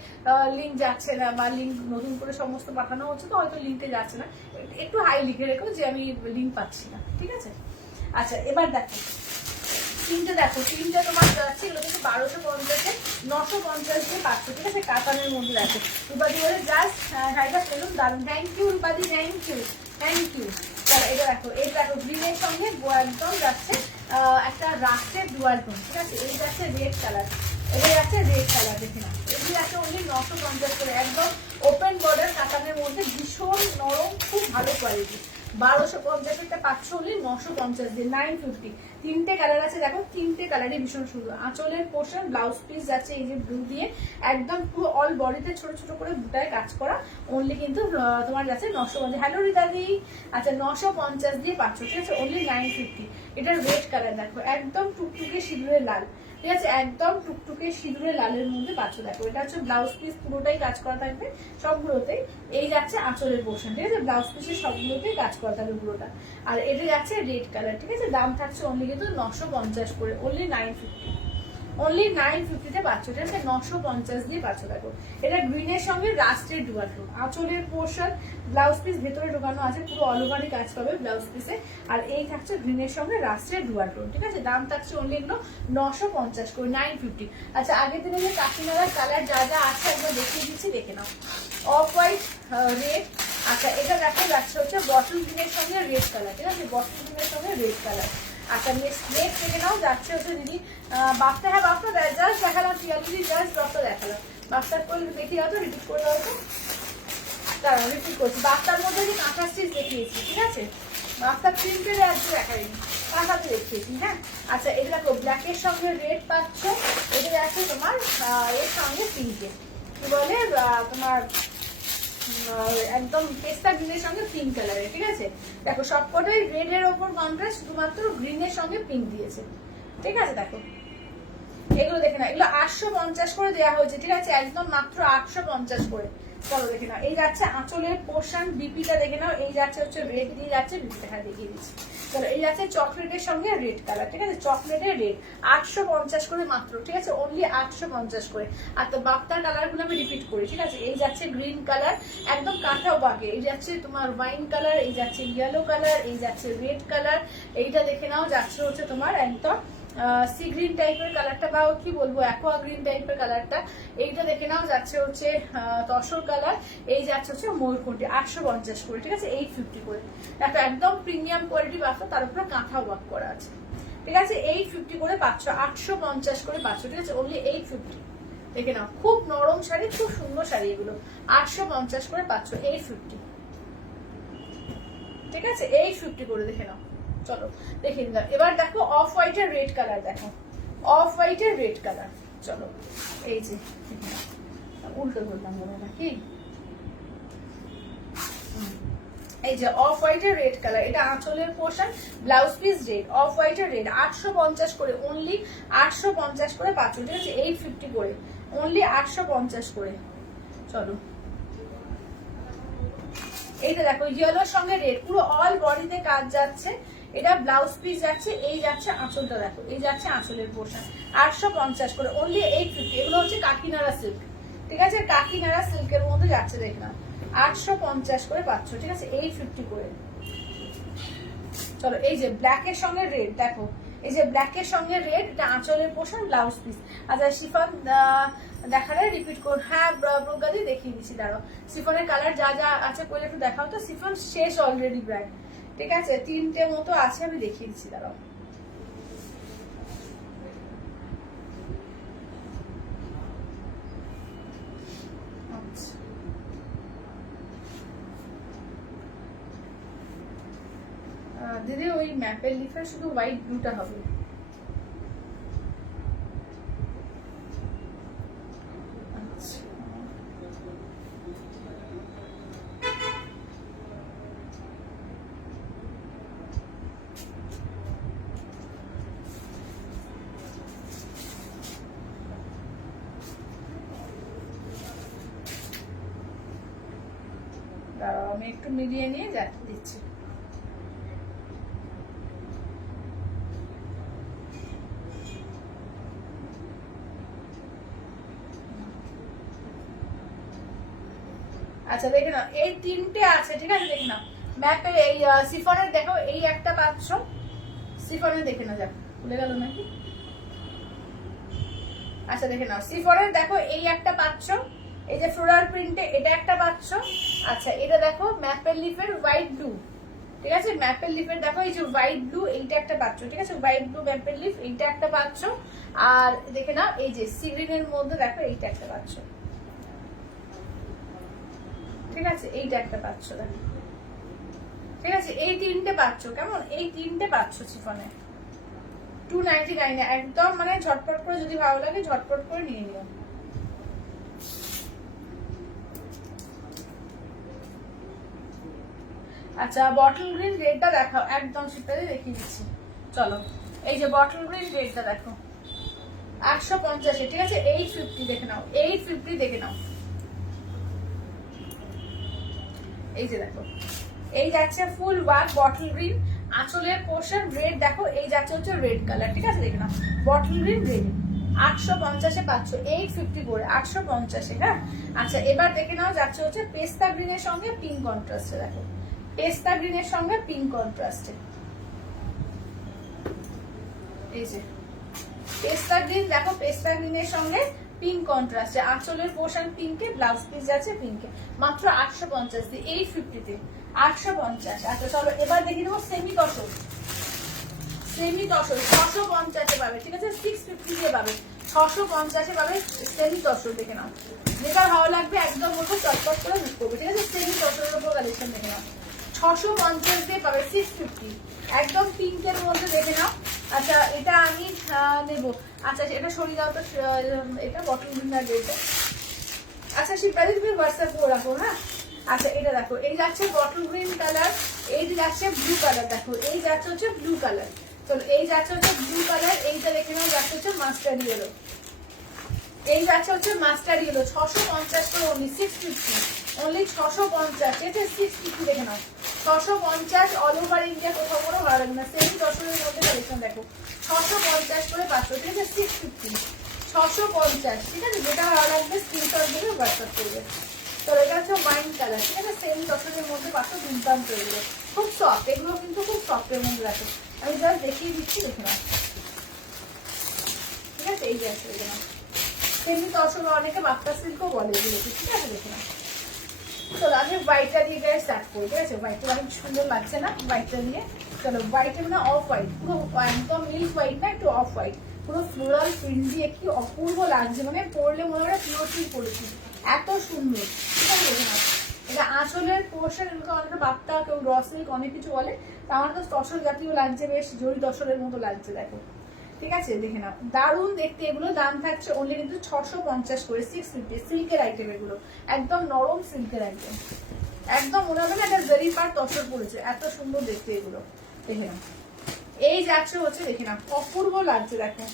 লিঙ্ক যাচ্ছে না, বা লিঙ্ক নতুন করে সমস্ত পাঠানো হচ্ছে তো হয়তো লিঙ্কে যাচ্ছে না, একটু হাই লিখে রেখো যে আমি লিঙ্ক পাচ্ছি না, ঠিক আছে। আচ্ছা এবার দেখো তিনটে, দেখো তিনটে তোমার যাচ্ছে, এগুলো কিন্তু 1250-এ 950 দিয়ে পাচ্ছ, ঠিক আছে, কাতানের মধ্যে। দেখো রূপাদি বলে জাস্ট শাড়িটা ফেলুন দারুন, থ্যাংক ইউ রূপাদি, থ্যাংক ইউ, থ্যাংক ইউ। তাহলে এটা দেখো, এই দেখো গ্রিনের সঙ্গে একদম যাচ্ছে একটা রাস্টের ডুয়াল টোন, ঠিক আছে, এই যাচ্ছে রেড কালার, এটা যাচ্ছে রেড কালার, দেখে না এগুলি যাচ্ছে অনলি 950 করে, একদম ওপেন বর্ডার কাতানের মধ্যে, ভীষণ নরম, খুব ভালো কোয়ালিটি, 1250 পাচ্ছ হলে 950 দিয়ে 950। তিনটে কালার আছে দেখো, তিনটে কালারই ভীষণ সুন্দর। আঁচলের পোর্শন ব্লাউজ পিস যাচ্ছে এই যে ব্লু দিয়ে, একদম পুরো অল বডিতে ছোট ছোট করে বুটায় কাজ করা, অনলি কিন্তু তোমার যাচ্ছে 950। হ্যালো রিদাদি, আচ্ছা 950 দিয়ে পাচ্ছ, ঠিক আছে, অনলি 950। এটার রেড কালার দেখো, একদম টুকটুকে সিঁদুরের লাল, ঠিক আছে, একদম টুকটুকে সিঁদুরের লালের মধ্যে পাচ্ছ। দেখো এটা হচ্ছে ব্লাউজ পিস, পুরোটাই কাজ করা থাকবে সবগুলোতেই। এই যাচ্ছে আঁচলের পোর্শন, ঠিক আছে, ব্লাউজ পিসের সবগুলোতেই কাজ করা থাকবে পুরোটা। আর এটা যাচ্ছে রেড কালার, ঠিক আছে, দাম থাকছে অনলি কিন্তু 950 করে, অনলি 950, অনলি 950-তে পাচ্ছ, ঠিক আছে, 950 দিয়ে পাচ্ছ। দেখো এটা গ্রিনের সঙ্গে রাস্টের ডুয়াটো, আঁচলের পোর্শন ব্লাউজ পিস ভেতরে ঢোকানো আছে, পুরো অল ওভারই কাজ পাবে ব্লাউজ পিসে। আর এই থাকছে গ্রিনের সঙ্গে রাস্টের ডুয়াটো, ঠিক আছে, দাম থাকছে অনলি এগুলো 950 করে, 950। আচ্ছা আগের দিনে যে কাকিনাড়ার কালার যা যা আছে একবার দেখিয়ে দিচ্ছি, দেখে নাও। অফ হোয়াইট, রেড, আচ্ছা এটা দেখা যাচ্ছে হচ্ছে বটল গ্রিনের সঙ্গে রেড কালার, ঠিক আছে, বটল গ্রিনের সঙ্গে রেড কালার। আচ্ছা নেক্সট থেকে নাও যাচ্ছে হচ্ছে দিদি বাপটা, হ্যাঁ বাপটা জাস্ট দেখালাম, টিয়া দিদি জাস্ট বাপটা দেখালাম, বাপটার করে দেখি দাও তো, রিপিট করে দাও তো, দাঁড়াও রিপিট করছি। বাপটার মধ্যে যে কাঁথা স্টিচ দেখিয়েছি, ঠিক আছে, বাপটার প্রিন্টের একটু দেখাইনি, কাঁথাতে দেখিয়েছি, হ্যাঁ। আচ্ছা এটা দেখো ব্ল্যাকের সঙ্গে রেড পাচ্ছ, এটা যাচ্ছে তোমার এর সঙ্গে পিঙ্কে, কি বলে তোমার একদম পেস্তা গ্রিনের সঙ্গে পিঙ্ক কালারের, ঠিক আছে। দেখো সবকটাই রেড এর ওপর কন্ট্রাস্ট, শুধুমাত্র গ্রিনের সঙ্গে পিঙ্ক দিয়েছে, ঠিক আছে। দেখো এগুলো দেখে না, এগুলো 850 করে দেওয়া হয়েছে, ঠিক আছে, একদম মাত্র 850 করে। চলো দেখে নাও, এই যাচ্ছে আঁচলের পোর্শন, বিপিটা দেখে নাও, এই যাচ্ছে হচ্ছে রেড দিয়ে যাচ্ছে, বিপিটা হ্যাঁ দেখিয়ে দিচ্ছি। চলো এই যাচ্ছে চকলেটের সঙ্গে রেড কালার, ঠিক আছে, চকলেটের রেড 850 করে মাত্র, ঠিক আছে, অনলি 850 করে। আর তো বাপ্তার কালার গুলো আমি রিপিট করি, ঠিক আছে, এই যাচ্ছে গ্রিন কালার একদম কাঁঠাও বাগে, এই যাচ্ছে তোমার ওয়াইন কালার, এই যাচ্ছে ইয়েলো কালার, এই যাচ্ছে রেড কালার, এইটা দেখে নাও যাচ্ছে হচ্ছে তোমার একদম সি গ্রিন টাইপের কালারটা, বা কি বলবো অ্যাকোয়া গ্রিন টাইপের কালারটা, এইটা দেখে নাও যাচ্ছে হচ্ছে তসর কালার, এই যাচ্ছে হচ্ছে ময়ূরকণ্ঠী, 850 করে, ঠিক আছে, 850 করে। একটা একদম প্রিমিয়াম কোয়ালিটি বাক্স, তার উপরে কাঁথাও ওয়ার্ক করা আছে, ঠিক আছে, 850 করে পাচ্ছ, 850 করে পাচ্ছ, ঠিক আছে, অনলি 850। দেখে নাও খুব নরম শাড়ি, খুব সুন্দর শাড়ি এগুলো, 850 করে পাচ্ছ, 850, ঠিক আছে, 850 করে দেখে নাও। চলো দেখে নিলাম, এবার দেখো অফ হোয়াইটের রেড কালার, দেখো অফ হোয়াইটের রেড কালার, চলো এই যে উল্টো ধরলাম মনে নাকি, এই যে অফ হোয়াইটের রেড কালার, এটা আঁচলের portion blouse piece red, of হোয়াইটের রেড 850 করে, অনলি 850 করে পাচ্ছ, ঠিক আছে, 850 করে, অনলি 850 করে। চলো এইটা দেখো ইয়েলোর সঙ্গে রেড, পুরো অল বডিতে কাজ যাচ্ছে, এটা ব্লাউজ পিস যাচ্ছে, এই যাচ্ছে আঁচলটা, দেখো এই যাচ্ছে আঁচলের পোর্শন, 850 করে, অনলি 850। এগুলো হচ্ছে কাকিনাড়া সিল্ক, ঠিক আছে, কাকিনাড়া সিল্কের মধ্যে যাচ্ছে, দেখলাম 850 করে পাচ্ছ, ঠিক আছে, 850 করে। চলো এই যে ব্ল্যাকের সঙ্গে রেড, দেখো এই যে ব্ল্যাকের সঙ্গে রেড, এটা আঁচলের পোর্শন ব্লাউজ পিস। আচ্ছা শিফন দেখালে রিপিট কর, হ্যাঁ প্রজ্ঞাদি দেখিয়ে দিচ্ছি, দাঁড়াও শিফনের কালার যা যা আছে কইলে একটু দেখাও তো, শিফন শেষ অলরেডি ব্র্যান্ড, ঠিক আছে, 3টে মতো আছে, আমি দেখিয়ে দিচ্ছি, দাঁড়াও। দিদি ওই ম্যাপের লিফে শুধু হোয়াইট ব্লুটা হবে, আমি একটু মিলিয়ে নিয়ে যাতে দিচ্ছি। আচ্ছা দেখে নাও, এই 3টে আছে, ঠিক আছে, দেখে নাও ম্যাপে, এই সিফনের দেখো এই একটা পাচ্ছ, সিফনের দেখে নাও, যাক ভুলে গেল নাকি। আচ্ছা দেখে নাও সিফনের দেখো এই একটা পাচ্ছ, এই যে ফ্লোরাল প্রিন্টে এটা একটা পাচ্ছ। আচ্ছা এটা দেখো ম্যাপেল লিফের হোয়াইট ব্লু, ঠিক আছে, ম্যাপেল লিফের দেখো এই যে হোয়াইট ব্লু, এইটা একটা পাচ্ছ, ঠিক আছে, হোয়াইট ব্লু ম্যাপেল লিফ, এইটা একটা পাচ্ছ। আর দেখে নাও এই যে সি গ্রিনের মধ্যে দেখো এইটা একটা পাচ্ছ, ঠিক আছে, এইটা একটা পাচ্ছ, দেখো ঠিক আছে, এই তিনটে পাচ্ছ, কেমন, এই তিনটে পাচ্ছ শিফনে 299 একদম, মানে ঝটপট করে যদি ভালো লাগে ঝটপট করে নিয়ে নিও। আচ্ছা বটল গ্রিন রেডটা দেখাও, একদম সেটাই দেখিয়ে দিচ্ছি। চলো এই যে বটল গ্রিন রেডটা দেখো 850, ঠিক আছে 850 দেখে নাও, 850 দেখে নাও। এই যে দেখো এই যাচ্ছে ফুল ওয়ার্ক বটল গ্রিন, আঁচলের পোর্শন রেড দেখো, এই যাচ্ছে হচ্ছে রেড কালার, ঠিক আছে দেখে নাও বটল গ্রিন রেড 850-এ পাচ্ছ, 850 করে 850-এ। হ্যাঁ আচ্ছা এবার দেখে নাও যাচ্ছে হচ্ছে পেস্তা গ্রিনের সঙ্গে পিঙ্ক কন্ট্রাস্টে, দেখো পেস্তা গ্রিনের সঙ্গে পিঙ্ক কন্ট্রাস্টে, এই যে পেস্তা গ্রিন দেখো, পেস্তা গ্রিনের সঙ্গে পিঙ্ক কন্ট্রাস্টে, আঁচলের পোর্শন পিঙ্কে, ব্লাউজ পিস যাচ্ছে পিঙ্কে, মাত্র 850 দিয়ে 850-তে 850। আচ্ছা চলো এবার দেখে নেবো সেমি তসর, সেমি তসর 650-এ পাবে, ঠিক আছে 650 দিয়ে পাবে, 650-এ পাবে সেমি তসর, দেখে নাও যেটা ভালো লাগবে একদম ওটা চটপট করে বুক করবে, ঠিক আছে সেমি তসরের উপর কালেকশন দেখে নাও 650 দিয়ে পাবে 650, একদম পিঙ্কের মধ্যে দেখে নাও। আচ্ছা এটা আমি নেব, আচ্ছা এটা সরিয়ে দাও তো, এটা বটল গ্রিনার রেটে। আচ্ছা শিববাড়ি তুমি হোয়াটসঅ্যাপ করে রাখো। হ্যাঁ আচ্ছা এটা দেখো এই যাচ্ছে বটল গ্রিন কালার, এই যাচ্ছে ব্লু কালার, দেখো এই যাচ্ছে হচ্ছে ব্লু কালার, চলো এই যাচ্ছে হচ্ছে ব্লু কালার, এইটা দেখে নাও যাচ্ছে হচ্ছে মাস্টার্ড ইয়েলো, এই যাচ্ছে হচ্ছে মাস্টার্ড ইয়েলো 650 করে অনলি 650, অনলি 650, ঠিক আছে 650 দেখে নাও 650, অল ওভার ইন্ডিয়া কোথাও কোনো ভালো লাগে না, সেমি দশরের মধ্যে কালেকশন দেখো 650 করে পাচ্ছ, ঠিক আছে 650 650, ঠিক আছে যেটা ভালো লাগবে স্ক্রিনশট দিয়ে হোয়াটসঅ্যাপ করবে। তো এটা হচ্ছে ওয়াইন কালার, ঠিক আছে সেমি দশরের মধ্যে পাচ্ছ, দুর্দান্ত এগুলো খুব সফট, এগুলো কিন্তু খুব সফটের মধ্যে রাখো, আমি জাস্ট দেখিয়ে দিচ্ছি দেখে নাও, ঠিক আছে এই যে আছে দেখে নাও সেমি তসর, অনেকে বাপ্তা সিল্কও বলে এগুলোকে, ঠিক আছে দেখে নাও। চলো আমি হোয়াইটটা দিয়ে গায়ে স্টার্ট করি, ঠিক আছে হোয়াইটটা অনেক সুন্দর লাগছে না হোয়াইটটা দিয়ে, চলো হোয়াইটে মানে অফ হোয়াইট, পুরো একদম মিল্ক হোয়াইট না, একটু অফ হোয়াইট, পুরো ফ্লোরাল প্রিন্ট দিয়ে কি অপূর্ব লাগছে, মানে পরলে মনে হয় পিওর সিল্ক পরেছি, এত সুন্দর, ঠিক আছে দেখে নাও। এটা আঁচলের পোর্শন, এগুলো অনেকটা বাপ্তা, কেউ র সিল্ক অনেক কিছু বলে, তা আমার তো তসর জাতীয় লাগছে, বেশ জরি তসরের মতো লাগছে দেখো, ঠিক আছে দেখে নাও দারুণ দেখতে। এগুলো দাম থাকছে অনলি কিন্তু 650 করে, 650, সিল্কের আইটেম এগুলো, একদম নরম সিল্কের আইটেম, একদম মনে হবে না এটা জরি পার তসর পড়েছে, এত সুন্দর দেখতে এগুলো দেখে নাও। এই যাচ্ছে হচ্ছে দেখে নাও অপূর্ব লাগছে, দেখো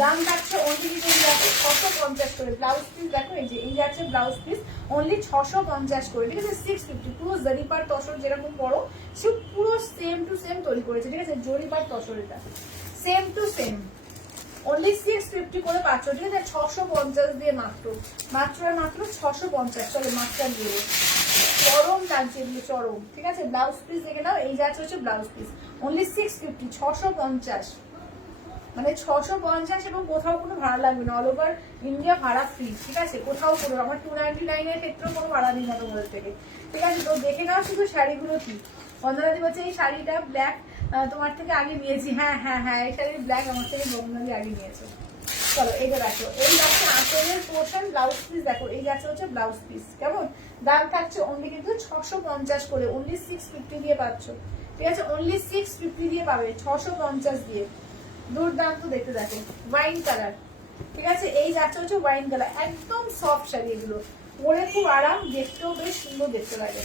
দাম থাকছে অনলি কিন্তু যাচ্ছে 650 করে, ব্লাউজ পিস দেখো এই যে এই যাচ্ছে ব্লাউজ পিস অনলি 650 করে, ঠিক আছে 650, পুরো জরি পার তসর যেরকম বড় সে পুরো সেম টু সেম তৈরি করেছে, ঠিক আছে জরি পার তসর, এটা সেম টু সেম অনলি 650 করে পাচ্ছ, ঠিক আছে 650 দিয়ে মাত্র মাত্র মাত্র 650। চলো মাস্টার দিয়ে চরম লাগছে এগুলো চরম, ঠিক আছে ব্লাউজ পিস দেখে নাও, এই যাচ্ছে হচ্ছে ব্লাউজ পিস অনলি 650, 650, মানে 650 এবং কোথাও কোনো ভাড়া লাগবে না, অল ওভার ইন্ডিয়া ভাড়া ফ্রি, ঠিক আছে কোথাও কোনো, আমার 299 এর ক্ষেত্রেও কোনো ভাড়া নেই না তোমাদের থেকে, ঠিক আছে। তো দেখে নাও শুধু শাড়িগুলো কি, বন্দনাদি বলছে এই শাড়িটা ব্ল্যাক তোমার থেকে আগে নিয়েছি, হ্যাঁ হ্যাঁ হ্যাঁ এই শাড়ির ব্ল্যাক আমার থেকে বন্দনাদি আগে নিয়েছে। চলো এইটা দেখো, এই যাচ্ছে আঁচলের পোর্শন, ব্লাউজ পিস দেখো এই যাচ্ছে হচ্ছে ব্লাউজ পিস, কেমন দাম থাকছে অনলি কিন্তু 650 করে, অনলি 650 দিয়ে পাচ্ছ, ঠিক আছে অনলি 650 দিয়ে পাবে, 650 দিয়ে, দুর্দান্ত দেখতে দেখো ওয়াইন কালার, ঠিক আছে এই যাচ্ছে হচ্ছে ওয়াইন কালার, একদম সফট শাড়ি এগুলো, পরে খুব আরাম, দেখতেও বেশ সুন্দর দেখতে লাগে,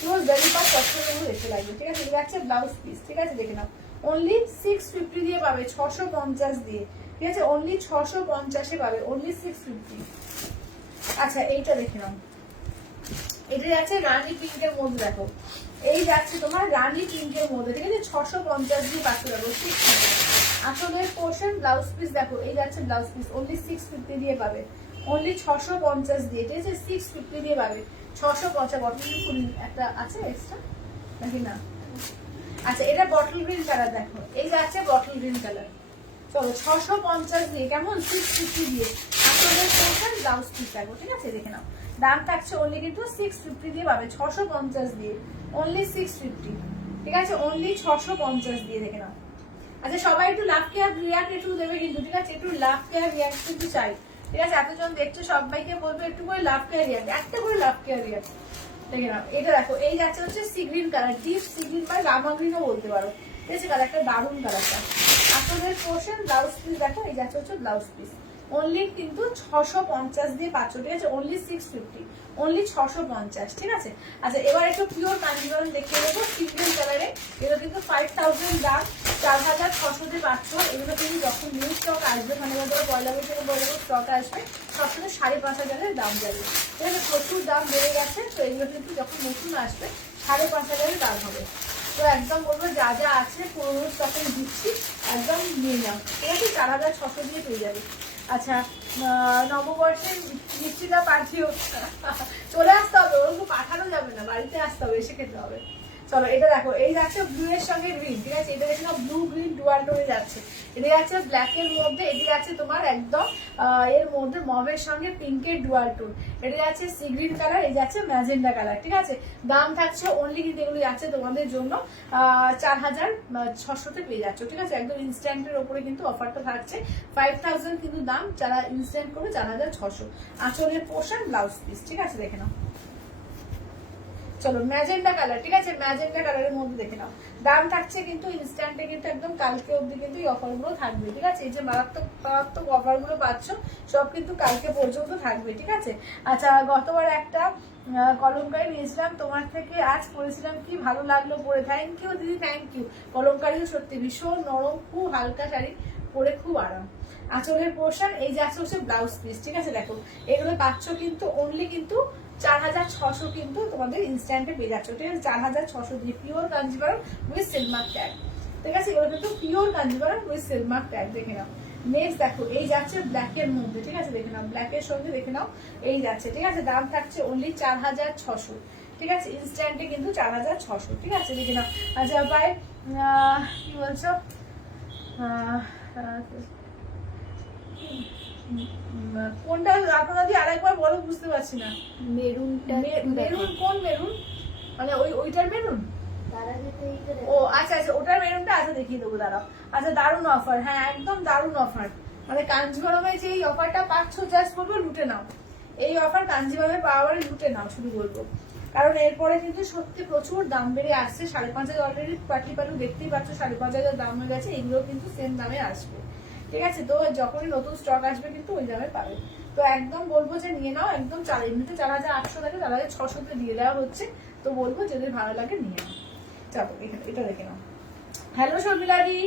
পুরো জরি পার তসরের মতো দেখতে লাগবে, ঠিক আছে এই যাচ্ছে ব্লাউজ পিস, ঠিক আছে দেখে নাও অনলি 650 দিয়ে পাবে, 650 দিয়ে, ঠিক আছে অনলি 650-এ পাবে, অনলি 650। আচ্ছা এইটা দেখে নাও, এটা যাচ্ছে রানী পিঙ্কের মধ্যে, দেখো এই যাচ্ছে তোমার রানী পিঙ্কের মধ্যে, ঠিক আছে 650 দিয়ে পাচ্ছ, দেখো 650, আঁচলের পোর্শন ব্লাউজ পিস দেখো এই যাচ্ছে ব্লাউজ পিস অনলি 650 দিয়ে পাবে, অনলি 650 দিয়ে, ঠিক আছে 650 দিয়ে পাবে, 650। বটল গ্রিন একটা আছে এক্সট্রা নাকি না? আচ্ছা এটা বটল গ্রিন কালার দেখো, এই যাচ্ছে বটল গ্রিন কালার, চলো 650 দিয়ে, কেমন 650 দিয়ে, আঁচলের পোর্শন ব্লাউজ পিস দেখো, ঠিক আছে দেখে নাও দাম থাকছে অনলি কিন্তু 650 দিয়ে পাবে, 650 দিয়ে অনলি 650, ঠিক আছে অনলি 650 দিয়ে দেখে নাও। আচ্ছা সবাই একটু লাভ কেয়ার রিয়াক্ট একটু দেবে কিন্তু, ঠিক আছে একটু লাভ কেয়ার রিয়াক্ট কিন্তু চাই, ঠিক আছে এতজন দেখছো সবাইকে বলবো একটু করে লাভ কেয়ার রিয়াক্ট, একটা করে লাভ কেয়ার রিয়াক্ট, দেখে নাও এটা দেখো, এই যাচ্ছে হচ্ছে sea green colour, deep sea green বা রামা গ্রিনও বলতে পারো, ঠিক আছে কালারটা দারুণ কালারটা। আসলের পোর্শন ব্লাউজ পিস দেখো, এই যাচ্ছে হচ্ছে ব্লাউজ পিস, অনলি কিন্তু 650 দিয়ে পাচ্ছ, ঠিক আছে, অনলি 650, অনলি 650, ঠিক আছে। আচ্ছা এবার একটু পিওর কাঞ্জিভারম দেখিয়ে দেবো সিঙ্গেল কালারে, এগুলো কিন্তু 5000 দাম, 4600 দিয়ে পাচ্ছ। এগুলো কিন্তু যখন নিউ স্টক আসবে, মানে ধরো পয়লা বৈশাখে বড় স্টক আসবে, সবসময় 5500 দাম যাবে, ঠিক আছে, প্রচুর দাম বেড়ে গেছে। তো এগুলো কিন্তু যখন নতুন আসবে 5500 দাম হবে। তো একদম বলবো যা যা আছে পুরোনো স্টকে দিচ্ছি, একদম নিয়ে নাও, ঠিক আছে, 4600 দিয়ে পেয়ে যাবে। আচ্ছা নববর্ষের মিষ্টিটা পাঠিও, চলে আসতে হবে, ওরকম পাঠানো যাবে না, বাড়িতে আসতে হবে, এসে খেতে হবে। চলো এটা দেখো, এই যাচ্ছে ব্লু এর সঙ্গে গ্রিন, ঠিক আছে, এটা দেখে নাও ব্লু গ্রিন ডুয়াল টোনে যাচ্ছে, এটা যাচ্ছে ব্ল্যাক এর মধ্যে, এটা যাচ্ছে তোমার একদম এর মধ্যে মভের সঙ্গে পিঙ্কের ডুয়াল টোন, এটা যাচ্ছে সি গ্রিন কালার, এই যাচ্ছে ম্যাজেন্ডা কালার, ঠিক আছে। দাম থাকছে অনলি কিন্তু এগুলো যাচ্ছে তোমাদের জন্য 4600 পেয়ে যাচ্ছ, ঠিক আছে, একদম ইনস্ট্যান্টের ওপরে কিন্তু অফারটা থাকছে। 5000 কিন্তু দাম, যারা ইনস্ট্যান্ট করবে 4600। আঁচলের পোর্শন ব্লাউজ পিস, ঠিক আছে, দেখে নাও। চলো ম্যাজেন্ডা কালার, ঠিক আছে, ম্যাজেন্ডা কালারের মধ্যে দেখে নাও, দাম থাকছে কিন্তু ইনস্ট্যান্টে কিন্তু একদম কালকে অবধি কিন্তু এই অফারগুলো থাকবে, ঠিক আছে, এই যে মারাত্মক মারাত্মক অফারগুলো পাচ্ছ সব কিন্তু কালকে পর্যন্ত থাকবে, ঠিক আছে। আচ্ছা গতবার একটা কলমকারি নিয়েছিলাম তোমার থেকে, আজ পরেছিলাম কি ভালো লাগলো পরে, থ্যাংক ইউ দিদি, থ্যাংক ইউ। কলমকারিও সত্যি ভীষণ নরম, খুব হালকা শাড়ি, পরে খুব আরাম। আঁচলের পোর্শন এই যে আছে হচ্ছে ব্লাউজ পিস, ঠিক আছে, দেখো এগুলো পাচ্ছ কিন্তু অনলি কিন্তু 4600 কিন্তু তোমাদের ইনস্ট্যান্টে পেয়ে যাচ্ছ, ঠিক আছে, 4600 দিয়ে pure Kanjivaram with Silk Mark tag, ঠিক আছে, এগুলো কিন্তু pure Kanjivaram with Silk Mark tag, দেখে নাও। নেক্সট দেখো এই যাচ্ছে ব্ল্যাক এর মধ্যে, ঠিক আছে, দেখে নাও ব্ল্যাক এর সঙ্গে দেখে নাও এই যাচ্ছে, ঠিক আছে, দাম থাকছে অনলি 4600, ঠিক আছে, ইনস্ট্যান্টে কিন্তু 4600, ঠিক আছে, দেখে নাও। আচ্ছা ভাই কি বলছো, কোনটা আপনাদের আরেকবার বলো, বুঝতে পারছি না। মেরুনটা, মেরুন কোন মেরুন, মানে ওইটার মেরুন? তারা যেতে এইটা ও আচ্ছা আচ্ছা, ওটার মেরুনটা আচ্ছা দেখিয়ে দেবো, দাঁড়াও। আচ্ছা দারুণ অফার, হ্যাঁ একদম দারুণ অফার, মানে কাঞ্জিভারমে যে এই অফারটা পাচ্ছ জাস্ট বলবো লুটে নাও, এই অফার কাঞ্জিভারমে পাওয়ারে লুটে নাও শুধু বলবো, কারণ এরপরে কিন্তু সত্যি প্রচুর দাম বেড়ে আসছে। 5500 অলরেডি পাটলি পালু দেখতেই পাচ্ছ 5500 দাম হয়ে গেছে, এগুলো কিন্তু সেম দামে আসবে, ঠিক আছে, তো যখনই নতুন স্টক আসবে কিন্তু ওই দামে পাবে। তো একদম বলবো যে নিয়ে নাও, একদম এমনিতে 4800 থাকে, 4600 দিয়ে দেওয়া হচ্ছে, তো বলবো যদি ভালো লাগে নিয়ে নাও। চলো এখানে এটা দেখে নাও। হ্যালো শর্মিলাদি,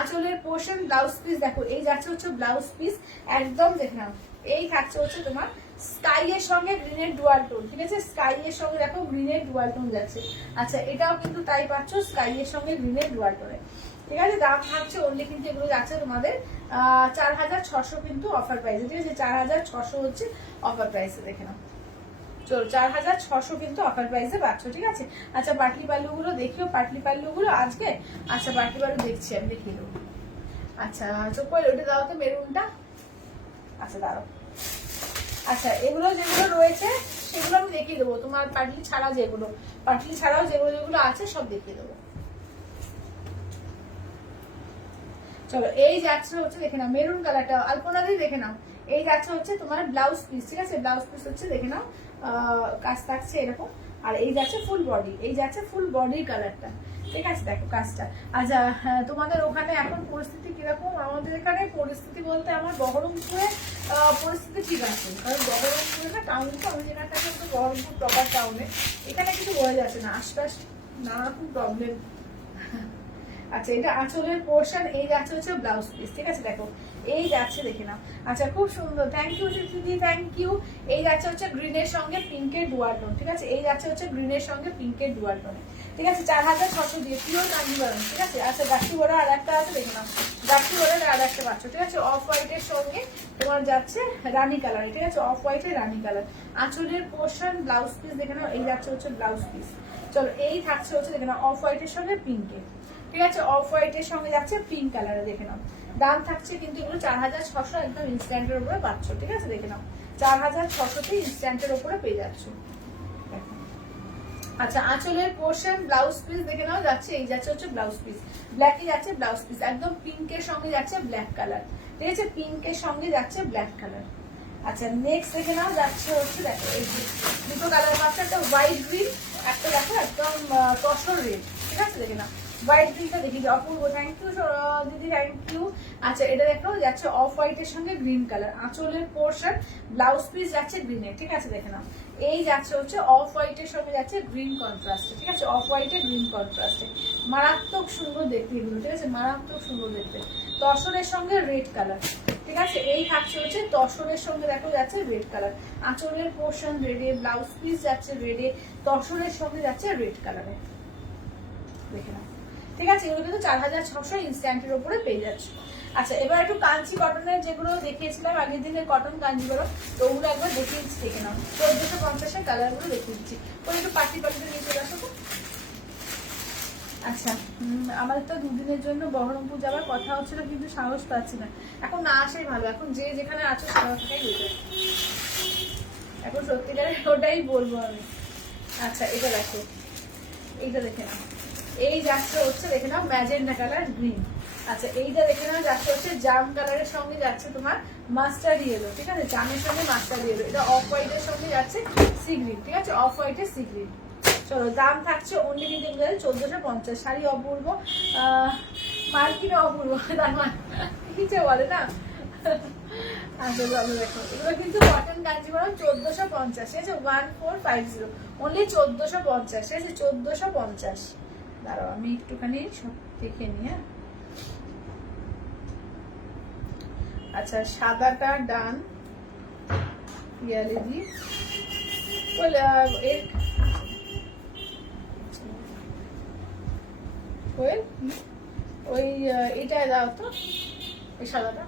আঁচলের পোর্শন ব্লাউজ পিস দেখো, এই যাচ্ছে হচ্ছে ব্লাউজ পিস, একদম দেখে নাও, এই থাকছে হচ্ছে তোমার স্কাই এর সঙ্গে গ্রিনের ডুয়াল টোন, ঠিক আছে, স্কাই এর সঙ্গে দেখো গ্রিনের ডুয়াল টোন যাচ্ছে। আচ্ছা এটাও কিন্তু তাই পাচ্ছ, স্কাই এর সঙ্গে গ্রিনের ডুয়াল টোনে, ঠিক আছে, দাম থাকছে অনলি কিন্তু এগুলো যাচ্ছে তোমাদের 4600 কিন্তু অফার প্রাইসে, ঠিক আছে, 4600 হচ্ছে অফার প্রাইসে, দেখে নাও। চলো 4600 কিন্তু অফার প্রাইসে পাচ্ছ, ঠিক আছে। আচ্ছা পাটলি পাল্লু গুলো দেখিও, পাটলি পাল্লু গুলো আজকে, আচ্ছা পাটলি পাল্লু দেখছি আমি, দেখিয়ে দেবো। আচ্ছা চোখ ওইটা দাও তো মেরুনটা, আচ্ছা দাঁড়াও। আচ্ছা এগুলো যেগুলো রয়েছে সেগুলো আমি দেখিয়ে দেবো, তোমার পাটলি ছাড়া যেগুলো, পাটলি ছাড়াও যেগুলো যেগুলো আছে সব দেখিয়ে দেবো। চলো এই যাচ্ছে হচ্ছে দেখে নাও মেরুন কালারটা, আলপনা দিয়ে দেখে নাও, এই যাচ্ছে হচ্ছে তোমার ব্লাউজ পিস, ঠিক আছে, ব্লাউজ পিস হচ্ছে দেখে নাও কাজ থাকছে এরকম, আর এই যাচ্ছে ফুল বডি, এই যাচ্ছে ফুল বডির কালারটা, ঠিক আছে, দেখো কাজটা। আচ্ছা তোমাদের ওখানে এখন পরিস্থিতি কিরকম? আমাদের এখানে পরিস্থিতি বলতে আমার বহরমপুরে পরিস্থিতি ঠিক আছে, কারণ বহরমপুরে না টাউন, তো আমি যেখানে থাকি বহরমপুর প্রপার টাউনে, এখানে কিছু বোঝা যাচ্ছে না, আশপাশ নানা রকম প্রবলেম। আচ্ছা এটা আঁচলের পোর্শন, এই যাচ্ছে হচ্ছে ব্লাউজ পিস, ঠিক আছে, দেখো এই যাচ্ছে দেখে নাও। আচ্ছা খুব সুন্দর, থ্যাংক ইউ দিদি, থ্যাংক ইউ। এই যাচ্ছে হচ্ছে গ্রিনের সঙ্গে পিঙ্কের ডুয়াল টোন, ঠিক আছে, এই যাচ্ছে হচ্ছে গ্রিনের সঙ্গে পিঙ্কের ডুয়াল টোনে, ঠিক আছে, 4600 দিয়ে পিওর কাঞ্জিভারম, ঠিক আছে। আচ্ছা গাছি বড়া আর একটা আছে দেখে নাও, গাছি বড়ার আর একটা পাচ্ছ, ঠিক আছে, অফ হোয়াইটের সঙ্গে তোমার যাচ্ছে রানী কালার, ঠিক আছে, অফ হোয়াইটের রানী কালার। আঁচলের পোর্শন ব্লাউজ পিস দেখে নাও, এই যাচ্ছে হচ্ছে ব্লাউজ পিস। চলো এই থাকছে হচ্ছে দেখে নাও অফ হোয়াইটের সঙ্গে পিঙ্কে, ঠিক আছে, অফ হোয়াইটের সঙ্গে যাচ্ছে পিঙ্ক কালারে, দেখে নাও। দাম থাকছে কিন্তু এগুলো 4600, একদম ইনস্ট্যান্টের উপরে পাচ্ছ, ঠিক আছে, দেখে নাও 4600 ইনস্ট্যান্টের উপরে পেয়ে যাচ্ছ। আচ্ছা আঁচলের পোর্শন ব্লাউজ পিস দেখে নাও, যাচ্ছে এই যাচ্ছে হচ্ছে ব্লাউজ পিস, ব্ল্যাকে যাচ্ছে ব্লাউজ পিস, একদম পিঙ্কের সঙ্গে যাচ্ছে ব্ল্যাক কালার, ঠিক আছে, পিঙ্কের সঙ্গে যাচ্ছে ব্ল্যাক কালার। আচ্ছা নেক্সট দেখে নাও যাচ্ছে হচ্ছে দেখো এই যে দুটো কালার পাচ্ছে, একটা হোয়াইট গ্রিন, একটা দেখো একদম তসর রেড, ঠিক আছে দেখে নাও। হোয়াইট গ্রিনটা দেখি অপূর্ব, থ্যাংক ইউ দিদি, থ্যাংক ইউ। আচ্ছা এটা দেখো যাচ্ছে অফ হোয়াইটের সঙ্গে গ্রিন কালার, আঁচলের পোর্শন ব্লাউজ পিস যাচ্ছে গ্রিনের, ঠিক আছে দেখে নাও। এই যাচ্ছে হচ্ছে অফ হোয়াইটের সঙ্গে যাচ্ছে গ্রিন কন্ট্রাস্টে, ঠিক আছে অফ হোয়াইটের গ্রিন কন্ট্রাস্টে, মারাত্মক সুন্দর দেখতে এগুলো, ঠিক আছে মারাত্মক সুন্দর দেখতে। তসরের সঙ্গে রেড কালার, ঠিক আছে এই থাকছে হচ্ছে তসরের সঙ্গে দেখো যাচ্ছে রেড কালার, আঁচলের পোর্শন রেডে, ব্লাউজ পিস যাচ্ছে রেডে, তসরের সঙ্গে যাচ্ছে রেড কালারে, দেখে নাও ঠিক আছে। এগুলো কিন্তু 4600 ইনস্ট্যান্টের উপরে পেয়ে যাচ্ছে। আচ্ছা এবার একটু কাঞ্চি কটনের যেগুলো দেখিয়েছিলাম আগের দিনের কটন কাঞ্জিগুলো, তো ওগুলো একবার দেখিয়ে দিচ্ছি দেখে নাও। 1450-এর কালারগুলো দেখিয়ে দিচ্ছি, ওই একটু পার্টি পার্টিতে নিয়ে চলে আসো। আচ্ছা আমাদের তো দুদিনের জন্য বহরমপুর যাওয়ার কথা হচ্ছিল, কিন্তু সাহস পাচ্ছি না। এখন না আসাই ভালো, এখন যে যেখানে আছো সেখানে গেছে, এখন সত্যিকারে ওটাই বলবো আমি। আচ্ছা এটা দেখো, এইটা দেখে নাও, এই যাচ্ছে হচ্ছে দেখে নাও ম্যাজেন্ডা কালার গ্রিন। আচ্ছা এইটা দেখে নাও যাচ্ছে হচ্ছে জাম কালারের সঙ্গে যাচ্ছে তোমার মাস্টার্ড ইয়েলো, ঠিক আছে জামের সঙ্গে মাস্টার্ড ইয়েলো, এটা অফ হোয়াইটের সঙ্গে যাচ্ছে সি গ্রিন, ঠিক আছে অফ হোয়াইটের সি গ্রিন। চলো দাম থাকছে অনলি কিন্তু 1450, শাড়ি অপূর্ব, মার্কিনে অপূর্ব, তার কিছু বলে না। আচ্ছা চলো দেখো এগুলো কিন্তু কটন কাঞ্জিভরম 1450, ঠিক আছে 1450, অনলি 1450, ঠিক আছে 1450। দাঁড়াও আমি একটুখানি সব দেখে নিই। আচ্ছা সাদাটা ডান পিয়ালি দি ওই এটা দাও তো, এই সাদাটা।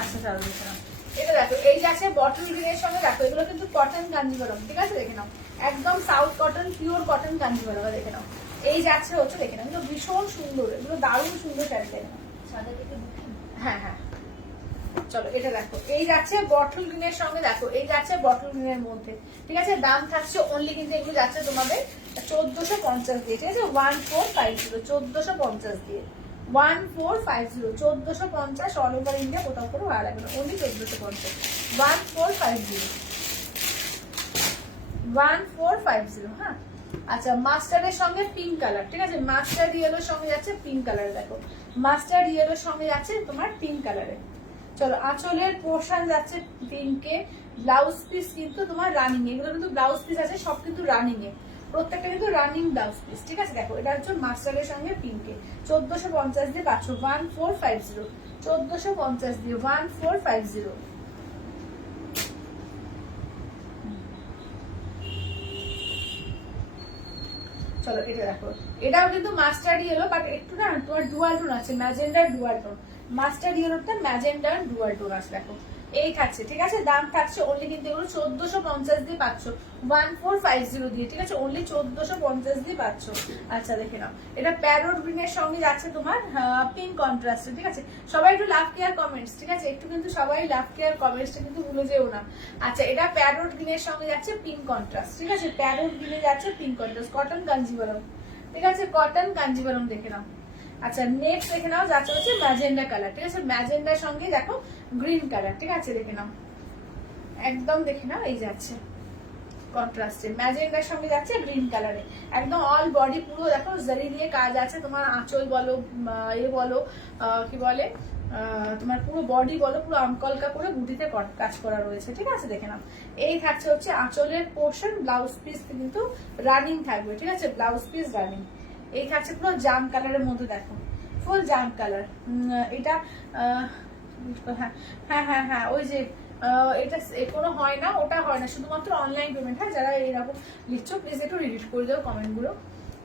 আচ্ছা চলো দেখে নাও, এটা দেখো এই যাচ্ছে বটল গ্রিনের সঙ্গে, দেখো এগুলো কিন্তু কটন কাঞ্জিভরম, ঠিক আছে দেখে নাও একদম south cotton pure cotton Kanjivaram, দেখে নাও এই যাচ্ছে হচ্ছে দেখে নাও, কিন্তু ভীষণ সুন্দর, এগুলো দারুণ সুন্দর শাড়ি, দেখে নাও। হ্যাঁ হ্যাঁ চলো এটা দেখো এই যাচ্ছে বটল গ্রিনের সঙ্গে, দেখো এই যাচ্ছে বটল গ্রিনের মধ্যে, ঠিক আছে দাম থাকছে অনলি কিন্তু এগুলো যাচ্ছে তোমাদের 1450 দিয়ে, ঠিক আছে 1450, 1450 দিয়ে 1450, 1450 অল ওভার ইন্ডিয়া, কোথাও কোনো ভাড়া লাগবে না, অনলি 1450, 1450, 1450। হ্যাঁ আচ্ছা মাস্টার্ডের সঙ্গে পিঙ্ক কালার, ঠিক আছে মাস্টার্ড ইয়েলোর সঙ্গে যাচ্ছে পিঙ্ক কালার, দেখো মাস্টার্ড ইয়েলোর সঙ্গে যাচ্ছে তোমার পিঙ্ক কালারে। চলো আঁচলের পোর্শন যাচ্ছে পিঙ্কে, ব্লাউজ পিস কিন্তু তোমার রানিং, এগুলো কিন্তু ব্লাউজ পিস আছে সব কিন্তু রানিং এ, প্রত্যেকটা কিন্তু রানিং ব্লাউজ পিস, ঠিক আছে দেখো এটা হচ্ছে মাস্টারের সঙ্গে পিঙ্কে 1450 দিয়ে পাচ্ছ 1450, 1450 দিয়ে 1450। চলো এটা দেখো এটাও কিন্তু মাস্টার্ড ইয়েলো, বাট একটু না তোমার ডুয়াল টোন আছে, ম্যাজেন্ডার ডুয়াল টোন, মাস্টার্ড ইয়েলোটা ম্যাজেন্ডার ডুয়াল টোন আছে, দেখো এই থাকছে, ঠিক আছে দাম থাকছে অনলি কিন্তু এগুলো 1450 দিয়ে পাচ্ছ, 1450 দিয়ে, ঠিক আছে অনলি 1450 দিয়ে পাচ্ছ। আচ্ছা দেখে নাও এটা প্যারোট গ্রিনের সঙ্গে যাচ্ছে তোমার পিঙ্ক কন্ট্রাস্টে, ঠিক আছে সবাই একটু লাভ কেয়ার কমেন্টস, ঠিক আছে একটু কিন্তু সবাই লাভ কেয়ার কমেন্টসটা কিন্তু ভুলে যেও না। আচ্ছা এটা প্যারোট গ্রিনের সঙ্গে যাচ্ছে পিঙ্ক কন্ট্রাস্ট, ঠিক আছে প্যারোট গ্রিনে যাচ্ছে পিঙ্ক কন্ট্রাস্ট, কটন কাঞ্জিভরম, ঠিক আছে কটন কাঞ্জিভরম দেখে নাও। আচ্ছা নেক্সট দেখে নাও যাচ্ছে হচ্ছে ম্যাজেন্ডা কালার, ঠিক আছে ম্যাজেন্ডার সঙ্গে দেখো গ্রিন কালার, ঠিক আছে দেখে নাও একদম দেখে নাও এই যাচ্ছে কন্ট্রাস্টে, ম্যাজেন্ডার সঙ্গে যাচ্ছে গ্রিন কালারে, একদম অল বডি পুরো দেখো জারি দিয়ে কাজ আছে, তোমার আঁচল বলো বলো কি বলে তোমার পুরো বডি বলো পুরো আমকলকা করে বুটিতে কাজ করা রয়েছে, ঠিক আছে দেখে নাও। এই থাকছে হচ্ছে আঁচলের পোর্শন, ব্লাউজ পিস কিন্তু রানিং থাকবে, ঠিক আছে ব্লাউজ পিস রানিং। এই থাকছে পুরো জাম কালারের মধ্যে, দেখো ফুল জাম কালার, এটা হ্যাঁ হ্যাঁ হ্যাঁ হ্যাঁ ওই যে এটা কোনো হয় না, ওটা হয় না, শুধুমাত্র অনলাইন পেমেন্ট। হ্যাঁ যারা এরকম লিখছো প্লিজ একটু রিডিট করে দাও কমেন্টগুলো,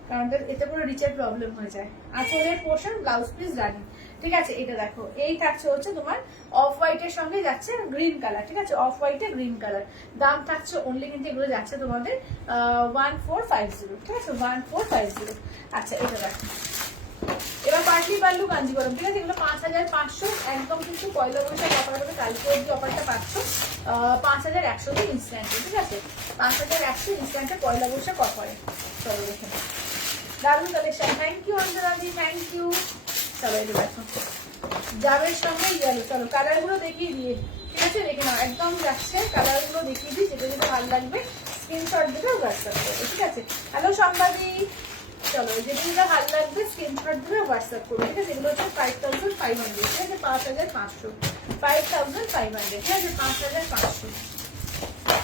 কারণ এতে করে রিচের প্রবলেম হয়ে যায়। আঁচলের পোর্শন ব্লাউজ পিস রানিং, ঠিক আছে এটা দেখো এই থাকছে হচ্ছে তোমার অফ হোয়াইটের সঙ্গে যাচ্ছে গ্রিন কালার, ঠিক আছে অফ হোয়াইটে গ্রিন কালার, দাম থাকছে অনলি কিন্তু এগুলো যাচ্ছে তোমাদের 1450, ঠিক আছে 1450। আচ্ছা এটা দেখো এবার পার্টলি পাল্লু কাঞ্জিভরম, ঠিক আছে এগুলো 5500 একদম কিন্তু পয়লা বৈশাখ অফার হবে, কালকে অব্দি অফারটা পাচ্ছ 5100 দিয়ে ইনস্ট্যান্টে, ঠিক আছে 5100 ইনস্ট্যান্টে পয়লা বৈশাখ অফারে। চলো দেখে দারুণ কালেকশন, থ্যাংক ইউ অঞ্জনাদি, থ্যাংক ইউ চলো এটা দেখো জামের সঙ্গে ইয়েলো। চলো কালার গুলো দেখিয়ে দিয়ে, ঠিক আছে দেখে নাও, একদম যাচ্ছে। কালার গুলো দেখিয়ে দিই, যেটা যেটা ভালো লাগবে স্ক্রিনশট দেবে হোয়াটসঅ্যাপ করবে, ঠিক আছে। হ্যালো সম্বাদী, চলো যেটা যেটা ভালো লাগবে স্ক্রিনশট দেবে হোয়াটসঅ্যাপ করবে, ঠিক আছে। এগুলো হচ্ছে 5500, ঠিক আছে, 5500, 5500, ঠিক আছে, 5500।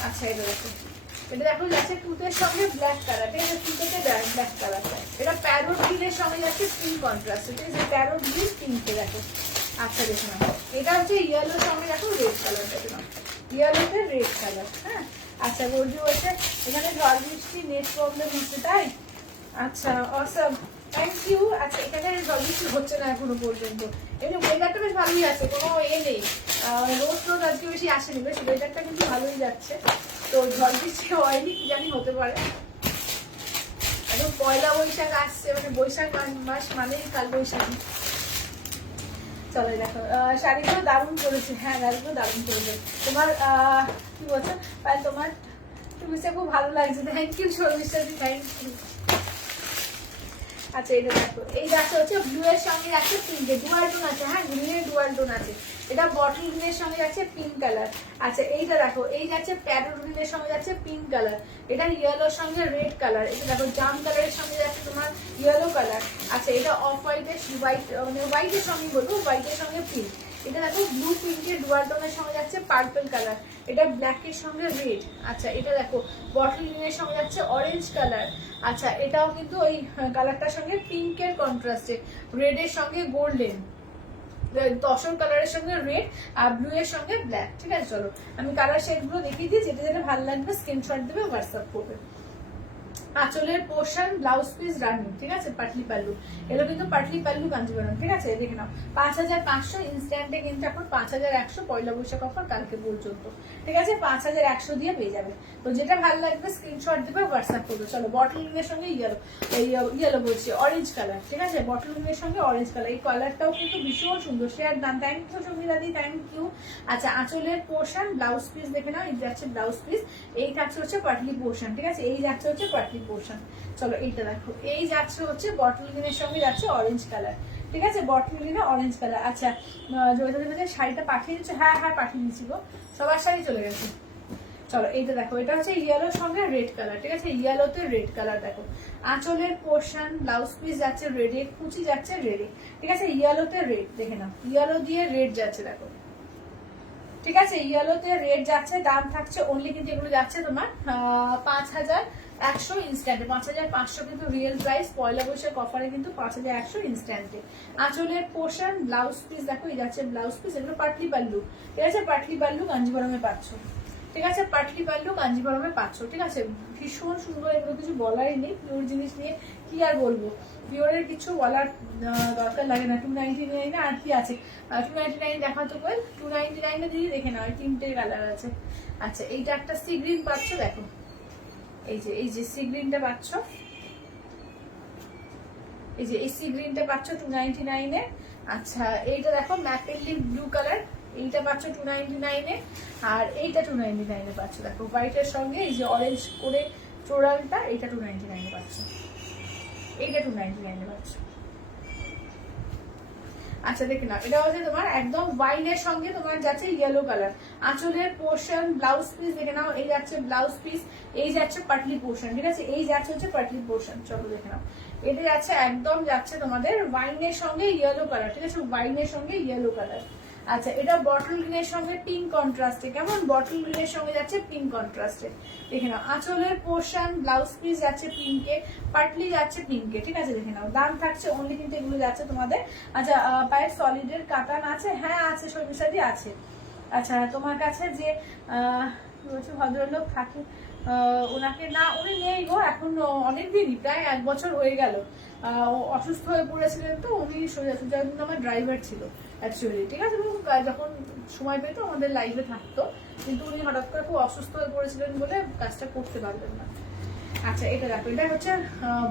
আচ্ছা এটা দেখো, এটা দেখো যাচ্ছে টুথের সঙ্গে ব্ল্যাক কালার, ঠিক আছে, টুথেতে ব্ল্যাক কালার। এটা প্যারোট গ্রিনের সঙ্গে যাচ্ছে পিঙ্ক কন্ট্রাস্ট, ঠিক আছে, প্যারোট গ্রিন পিঙ্কে দেখো। আচ্ছা দেখো না, এটা হচ্ছে ইয়েলোর সঙ্গে দেখো রেড কালার, দেখো না ইয়েলোতে রেড কালার। হ্যাঁ আচ্ছা বলছি বলছে এখানে ঝড় বৃষ্টি নেট প্রবলেম হচ্ছে, তাই? আচ্ছা অসম, থ্যাংক ইউ। আচ্ছা এখানে ঝড় বৃষ্টি হচ্ছে না এখনো পর্যন্ত, এমনি ওয়েদারটা বেশ ভালোই আছে, কোনো নেই, রোদ রোদ আজকে বেশি আসেনি, বেশ ওয়েদারটা কিন্তু ভালোই যাচ্ছে। তো ঝড় বৃষ্টি হয়নি, কি জানি হতে পারে। এখন পয়লা বৈশাখ আসছে, মানে বৈশাখ মাস মানেই কাল বৈশাখী। চলো দেখো শাড়িগুলো দারুণ করেছে, হ্যাঁ শাড়িগুলো দারুণ করেছে। তোমার কি বলছো, তোমার তুমি খুব ভালো লাগছে, থ্যাংক ইউ সর্বিশ্বাসী, থ্যাংক ইউ। আচ্ছা এটা দেখো, এই যাচ্ছে হচ্ছে ব্লু এর সঙ্গে যাচ্ছে পিঙ্কে, ডুয়াল টোন আছে, হ্যাঁ গ্রিনের ডুয়াল টোন আছে। এটা বটল গ্রিনের সঙ্গে যাচ্ছে পিঙ্ক কালার। আচ্ছা এইটা দেখো, এই যাচ্ছে প্যারোট গ্রিনের সঙ্গে যাচ্ছে পিঙ্ক কালার। এটা ইয়েলোর সঙ্গে রেড কালার। এটা দেখো জাম কালারের সঙ্গে যাচ্ছে তোমার ইয়েলো কালার। আচ্ছা এটা অফ হোয়াইটের মানে হোয়াইটের সঙ্গে বলবো, হোয়াইটের সঙ্গে পিঙ্ক। এটা দেখো ব্লু পিঙ্কের ডুয়াল টোনের সঙ্গে যাচ্ছে পার্পল কালার। এটা ব্ল্যাকের সঙ্গে রেড। আচ্ছা এটা দেখো বটল গ্রিনের সঙ্গে যাচ্ছে অরেঞ্জ কালার। আচ্ছা এটাও কিন্তু ওই কালারটার সঙ্গে পিঙ্কের কন্ট্রাস্টে, রেডের সঙ্গে গোল্ডেন, তসর কালারের সঙ্গে রেড আর ব্লু এর সঙ্গে ব্ল্যাক, ঠিক আছে। চলো আমি কালার শেড গুলো দেখিয়ে দিই, যেটা যেটা ভালো লাগবে স্ক্রিনশট দেবে হোয়াটসঅ্যাপ করবে। আঁচলের পোর্শন ব্লাউজ পিস রানিং, ঠিক আছে, পাটলি পাল্লু, এগুলো কিন্তু পাটলি পাল্লু কাঞ্জিবরম, ঠিক আছে। দেখে নাও 5500 ইনস্ট্যান্টে কিন্তু এখন 5100 পয়লা বৈশাখ অফার কালকে পর্যন্ত, ঠিক আছে, 5100 দিয়ে পেয়ে যাবে। তো যেটা ভালো লাগবে স্ক্রিনশট দেবে হোয়াটসঅ্যাপ করবে। চলো বটল গ্রিনের সঙ্গে ইয়েলো বলছি অরেঞ্জ কালার, ঠিক আছে, বটল গ্রিনের সঙ্গে অরেঞ্জ কালার। এই কালারটাও কিন্তু ভীষণ সুন্দর, শেয়ার দাম, থ্যাংক ইউ সঙ্গীতাদি, থ্যাংক ইউ। আচ্ছা আঁচলের পোর্শন ব্লাউজ পিস দেখে নাও, এই যাচ্ছে ব্লাউজ পিস, এই থাকছে হচ্ছে পাটলি পোর্শন, ঠিক আছে, এই যাচ্ছে হচ্ছে পাটলি পোর্শন। চলো এইটা দেখো, এই যাচ্ছে হচ্ছে বটল গ্রিনের সঙ্গে যাচ্ছে অরেঞ্জ কালার, ঠিক আছে, বটল গ্রিনে অরেঞ্জ কালার। আচ্ছা শাড়িটা পাঠিয়ে দিচ্ছ, হ্যাঁ হ্যাঁ পাঠিয়ে দিচ্ছি গো, সবার শাড়ি চলে গেছে। চলো এইটা দেখো, এটা হচ্ছে ইয়েলোর সঙ্গে রেড কালার, ঠিক আছে, ইয়েলোতে রেড কালার। দেখো আঁচলের পোর্শন ব্লাউজ পিস যাচ্ছে রেডে, কুচি যাচ্ছে রেডে, ঠিক আছে, ইয়েলোতে রেড, দেখে নাও ইয়েলো দিয়ে রেড যাচ্ছে, দেখো ঠিক আছে, ইয়েলোতে রেড যাচ্ছে। দাম থাকছে অনলি কিন্তু এগুলো যাচ্ছে তোমার 5100 ইনস্ট্যান্টে, 5500 কিন্তু রিয়েল প্রাইস, পয়লা বৈশাখ অফারে কিন্তু 5100 ইনস্ট্যান্টে। আঁচলের পোর্শন ব্লাউজ পিস দেখো, এই যাচ্ছে ব্লাউজ পিস, এগুলো পাটলি পাল্লু, ঠিক আছে, পাটলি পাল্লু কাঞ্জিবরমে পাচ্ছ, ঠিক আছে, পাটলি পাল্লু কাঞ্জিবরমে পাচ্ছ, ঠিক আছে, ভীষণ সুন্দর, এগুলো কিছু বলারই নেই, পিওর জিনিস নিয়ে কি আর বলবো, পিওরের কিছু বলার দরকার লাগে না। 299 আর কি আছে, 299 দেখা তো বল, 299 দিদি দেখে নাও, তিনটে কালার আছে। আচ্ছা এইটা একটা সি গ্রিন পাচ্ছ, দেখো এই যে সি গ্রিনটা পাচ্ছ, এই যে এই সি গ্রিনটা পাচ্ছ 299 এ। আচ্ছা এইটা দেখো ম্যাপেল লিফ ব্লু কালার, এইটা পাচ্ছ 299 এ, আর এইটা 299 এ পাচ্ছ, দেখো হোয়াইটের সঙ্গে এই যে অরেঞ্জ করে ফ্লোরালটা, এইটা 299 এ পাচ্ছ, এইটা 299 এ পাচ্ছ। আচ্ছা দেখে নাও, এটা হচ্ছে তোমার একদম ওয়াইনের সঙ্গে তোমার যাচ্ছে ইয়েলো কালার। আঁচলের পোর্শন ব্লাউজ পিস দেখে নাও, এই যাচ্ছে ব্লাউজ পিস, এই যাচ্ছে পাটলি পোর্শন, ঠিক আছে, এই যাচ্ছে হচ্ছে পাটলি পোর্শন। চলো দেখে নাও, এটা যাচ্ছে একদম যাচ্ছে তোমাদের ওয়াইনের সঙ্গে ইয়েলো কালার, ঠিক আছে, ওয়াইনের সঙ্গে ইয়েলো কালার। আচ্ছা এটা বটল গ্রিনের সঙ্গে পিঙ্ক কন্ট্রাস্টে, কেমন বটল গ্রিনের সঙ্গে যাচ্ছে পিঙ্ক কন্ট্রাস্টে, দেখে নাও আঁচলের পোর্শন ব্লাউজ পিস যাচ্ছে পিঙ্কে, পাটলি যাচ্ছে পিঙ্কে, ঠিক আছে, দেখে নাও। দাম থাকছে অনলি কিন্তু এগুলো যাচ্ছে তোমাদের। আচ্ছা পায়ের সলিডের কাটান আছে, হ্যাঁ আছে সর্বিসাদি আছে। আচ্ছা তোমার কাছে যে বলছে ভদ্রলোক থাকে, ওনাকে না, উনি নেই গো এখন অনেকদিনই, প্রায় 1 বছর হয়ে গেল, অসুস্থ হয়ে পড়েছিলেন, তো উনি সুজাদিন আমার ড্রাইভার ছিল অ্যাকচুয়ালি, ঠিক আছে, যখন সময় পেতো আমাদের লাইফে থাকতো, কিন্তু উনি হঠাৎ করে খুব অসুস্থ হয়ে পড়েছিলেন বলে কাজটা করতে পারবেন না। আচ্ছা এটা দেখো, এটা হচ্ছে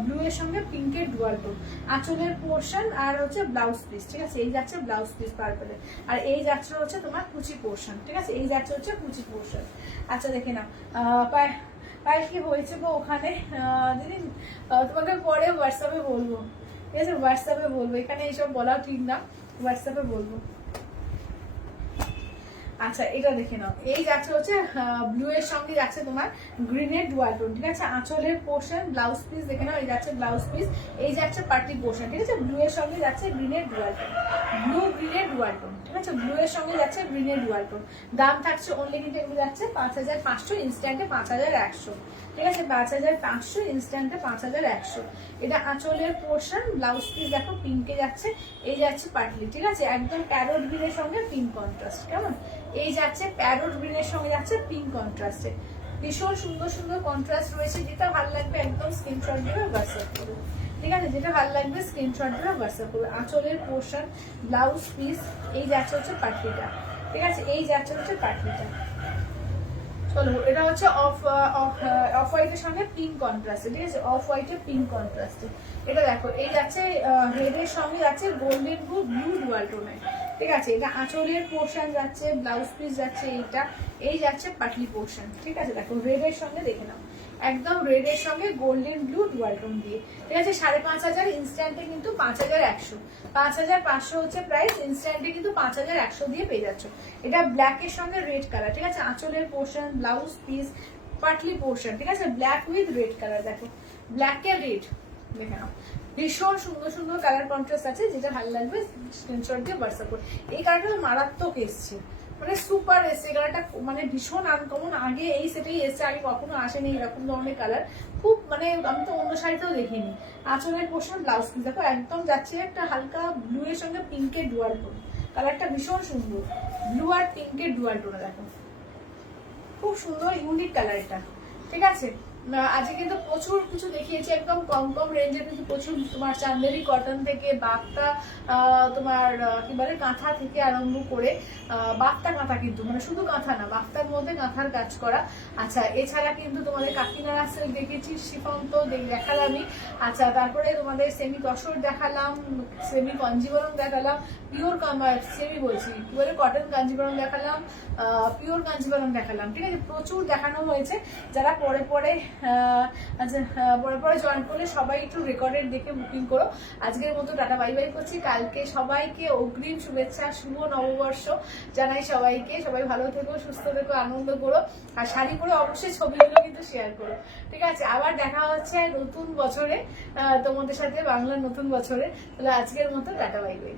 ব্লু এর সঙ্গে পিঙ্কের ডুয়াল টোন, আঁচলের পোর্শন আর হচ্ছে ব্লাউজ পিস, ঠিক আছে, এই যাচ্ছে ব্লাউজ পিস পার্পলে, আর এই যাচ্ছে হচ্ছে তোমার কুচি পোর্শন, ঠিক আছে, এই যাচ্ছে হচ্ছে কুচি পোর্শন। আচ্ছা দেখে নাও পায়ের কি হয়েছে গো ওখানে দিদি, তোমাকে পরে হোয়াটসঅ্যাপে বলবো, ঠিক আছে, হোয়াটসঅ্যাপে বলবো, এখানে এইসব বলা ঠিক না, হোয়াটসঅ্যাপে বলবো। আচ্ছা এটা দেখে নাও, এই যাচ্ছে হচ্ছে ব্লু এর সঙ্গে যাচ্ছে তোমার গ্রিনের ডুয়াল টোন, ঠিক আছে। আঁচলের পোর্শন ব্লাউজ পিস দেখে নাও, এই যাচ্ছে ব্লাউজ পিস, এই যাচ্ছে পার্টি পোর্শন, ঠিক আছে। ব্লু এর সঙ্গে যাচ্ছে গ্রিনের ডুয়াল টোন, ব্লু গ্রিনের ডুয়াল টোন, ঠিক আছে। ব্লু এর সঙ্গে যাচ্ছে গ্রিনের ডুয়াল টোন। দাম থাকছে অনলি কিন্তু এগুলো যাচ্ছে 5500, ইনস্ট্যান্টে 5100, ঠিক আছে। 5500, ইনস্ট্যান্টে 5100। এটা আঁচলের পোর্শন, ব্লাউজ পিস দেখো পিঙ্কে যাচ্ছে, এই যাচ্ছে পাটলি, ঠিক আছে। একদম প্যারোট গ্রিনের সঙ্গে পিঙ্ক কন্ট্রাস্ট, কেমন? এই যাচ্ছে প্যারোট গ্রিনের সঙ্গে যাচ্ছে পিঙ্ক কন্ট্রাস্টে, ভীষণ সুন্দর সুন্দর কন্ট্রাস্ট রয়েছে। যেটা ভালো লাগবে একদম স্ক্রিনশট দিয়ে হোয়াটসঅ্যাপ করবে, ঠিক আছে। যেটা ভালো লাগবে স্ক্রিনশট দিয়ে হোয়াটসঅ্যাপ করবে। আঁচলের পোর্শন, ব্লাউজ পিস, এই যাচ্ছে হচ্ছে পাটলিটা, ঠিক আছে। এই যাচ্ছে হচ্ছে পাটলিটা। চলো এটা হচ্ছে অফ হোয়াইটের সঙ্গে পিঙ্ক কন্ট্রাস্টে, ঠিক আছে। অফ হোয়াইটের পিঙ্ক কন্ট্রাস্টে এটা দেখো, এই যাচ্ছে রেডের সঙ্গে যাচ্ছে গোল্ডেন ব্লু ডুয়াল টোনে, ঠিক আছে। এটা আঁচলের পোর্শন যাচ্ছে, ব্লাউজ পিস যাচ্ছে এইটা, এই যাচ্ছে পাটলি পোর্শন, ঠিক আছে। দেখো রেডের সঙ্গে দেখে নাও, একদম রেডের সঙ্গে গোল্ডেন ব্লু ডুয়াল টোন দিয়ে, ঠিক আছে। 5500, ইনস্ট্যান্টে কিন্তু 5100, 5500 হচ্ছে প্রাইস, ইনস্ট্যান্টে কিন্তু 5100 দিয়ে পেয়ে যাচ্ছ। এটা ব্ল্যাকের সঙ্গে রেড কালার, ঠিক আছে। আঁচলের portion, blouse piece, Patli portion, ঠিক আছে। ব্ল্যাক উইথ রেড কালার, দেখো ব্ল্যাক এর রেড দেখে নাও, ভীষণ সুন্দর সুন্দর কালার কন্ট্রাস্ট আছে। যেটা ভালো লাগবে স্ক্রিনশট দিয়ে হোয়াটসঅ্যাপ করে। এই কালারটা মারাত্মক এসছে, মানে সুপার এসছে কালারটা, মানে ভীষণ আনকমন। আগে এই সেটাই এসছে, আগে কখনো আসেনি এরকম ধরনের কালার, খুব মানে আমি তো অন্য শাড়িতেও দেখিনি। আঁচলের পোর্শন, ব্লাউজ পিস দেখো একদম যাচ্ছে একটা হালকা ব্লু এর সঙ্গে পিঙ্কের ডুয়াল টোন, কালারটা ভীষণ সুন্দর, ব্লু আর পিঙ্কের ডুয়াল টোন দেখো, খুব সুন্দর ইউনিক কালার এটা, ঠিক আছে। আজকে কিন্তু প্রচুর কিছু দেখিয়েছি, একদম কম কম রেঞ্জের কিন্তু প্রচুর, তোমার চান্দেরি কটন থেকে বাক্তা, তোমার কি বলে কাঁথা থেকে আরম্ভ করে, বাক্তা কাঁথা কিন্তু মানে শুধু কাঁথা না, বাক্তার মধ্যে কাঁথার কাজ করা। আচ্ছা এছাড়া কিন্তু তোমাদের কাকিনারা সিল্ক দেখেছি, শিফন তো দেখালামই। আচ্ছা তারপরে তোমাদের সেমি তসর দেখালাম, সেমি কাঞ্জিবরম দেখালাম, পিওর সেমি বলছি কি বলে কটন কাঞ্জিবরম দেখালাম, পিওর কাঞ্জিবরম দেখালাম, ঠিক আছে। প্রচুর দেখানো হয়েছে। যারা পরে পরে জয়েন করলে সবাই একটু রেকর্ডেড দেখে বুকিং করো। আজকের মতো টাটা বাই বাই করছি, কালকে সবাইকে অগ্রিম শুভেচ্ছা, শুভ নববর্ষ জানাই সবাইকে। সবাই ভালো থেকো, সুস্থ থেকো, আনন্দ করো, আর শাড়ি পরে অবশ্যই ছবিগুলো কিন্তু শেয়ার করো, ঠিক আছে। আবার দেখা হচ্ছে নতুন বছরে তোমাদের সাথে, বাংলার নতুন বছরে। তাহলে আজকের মতো টাটা বাই বাই।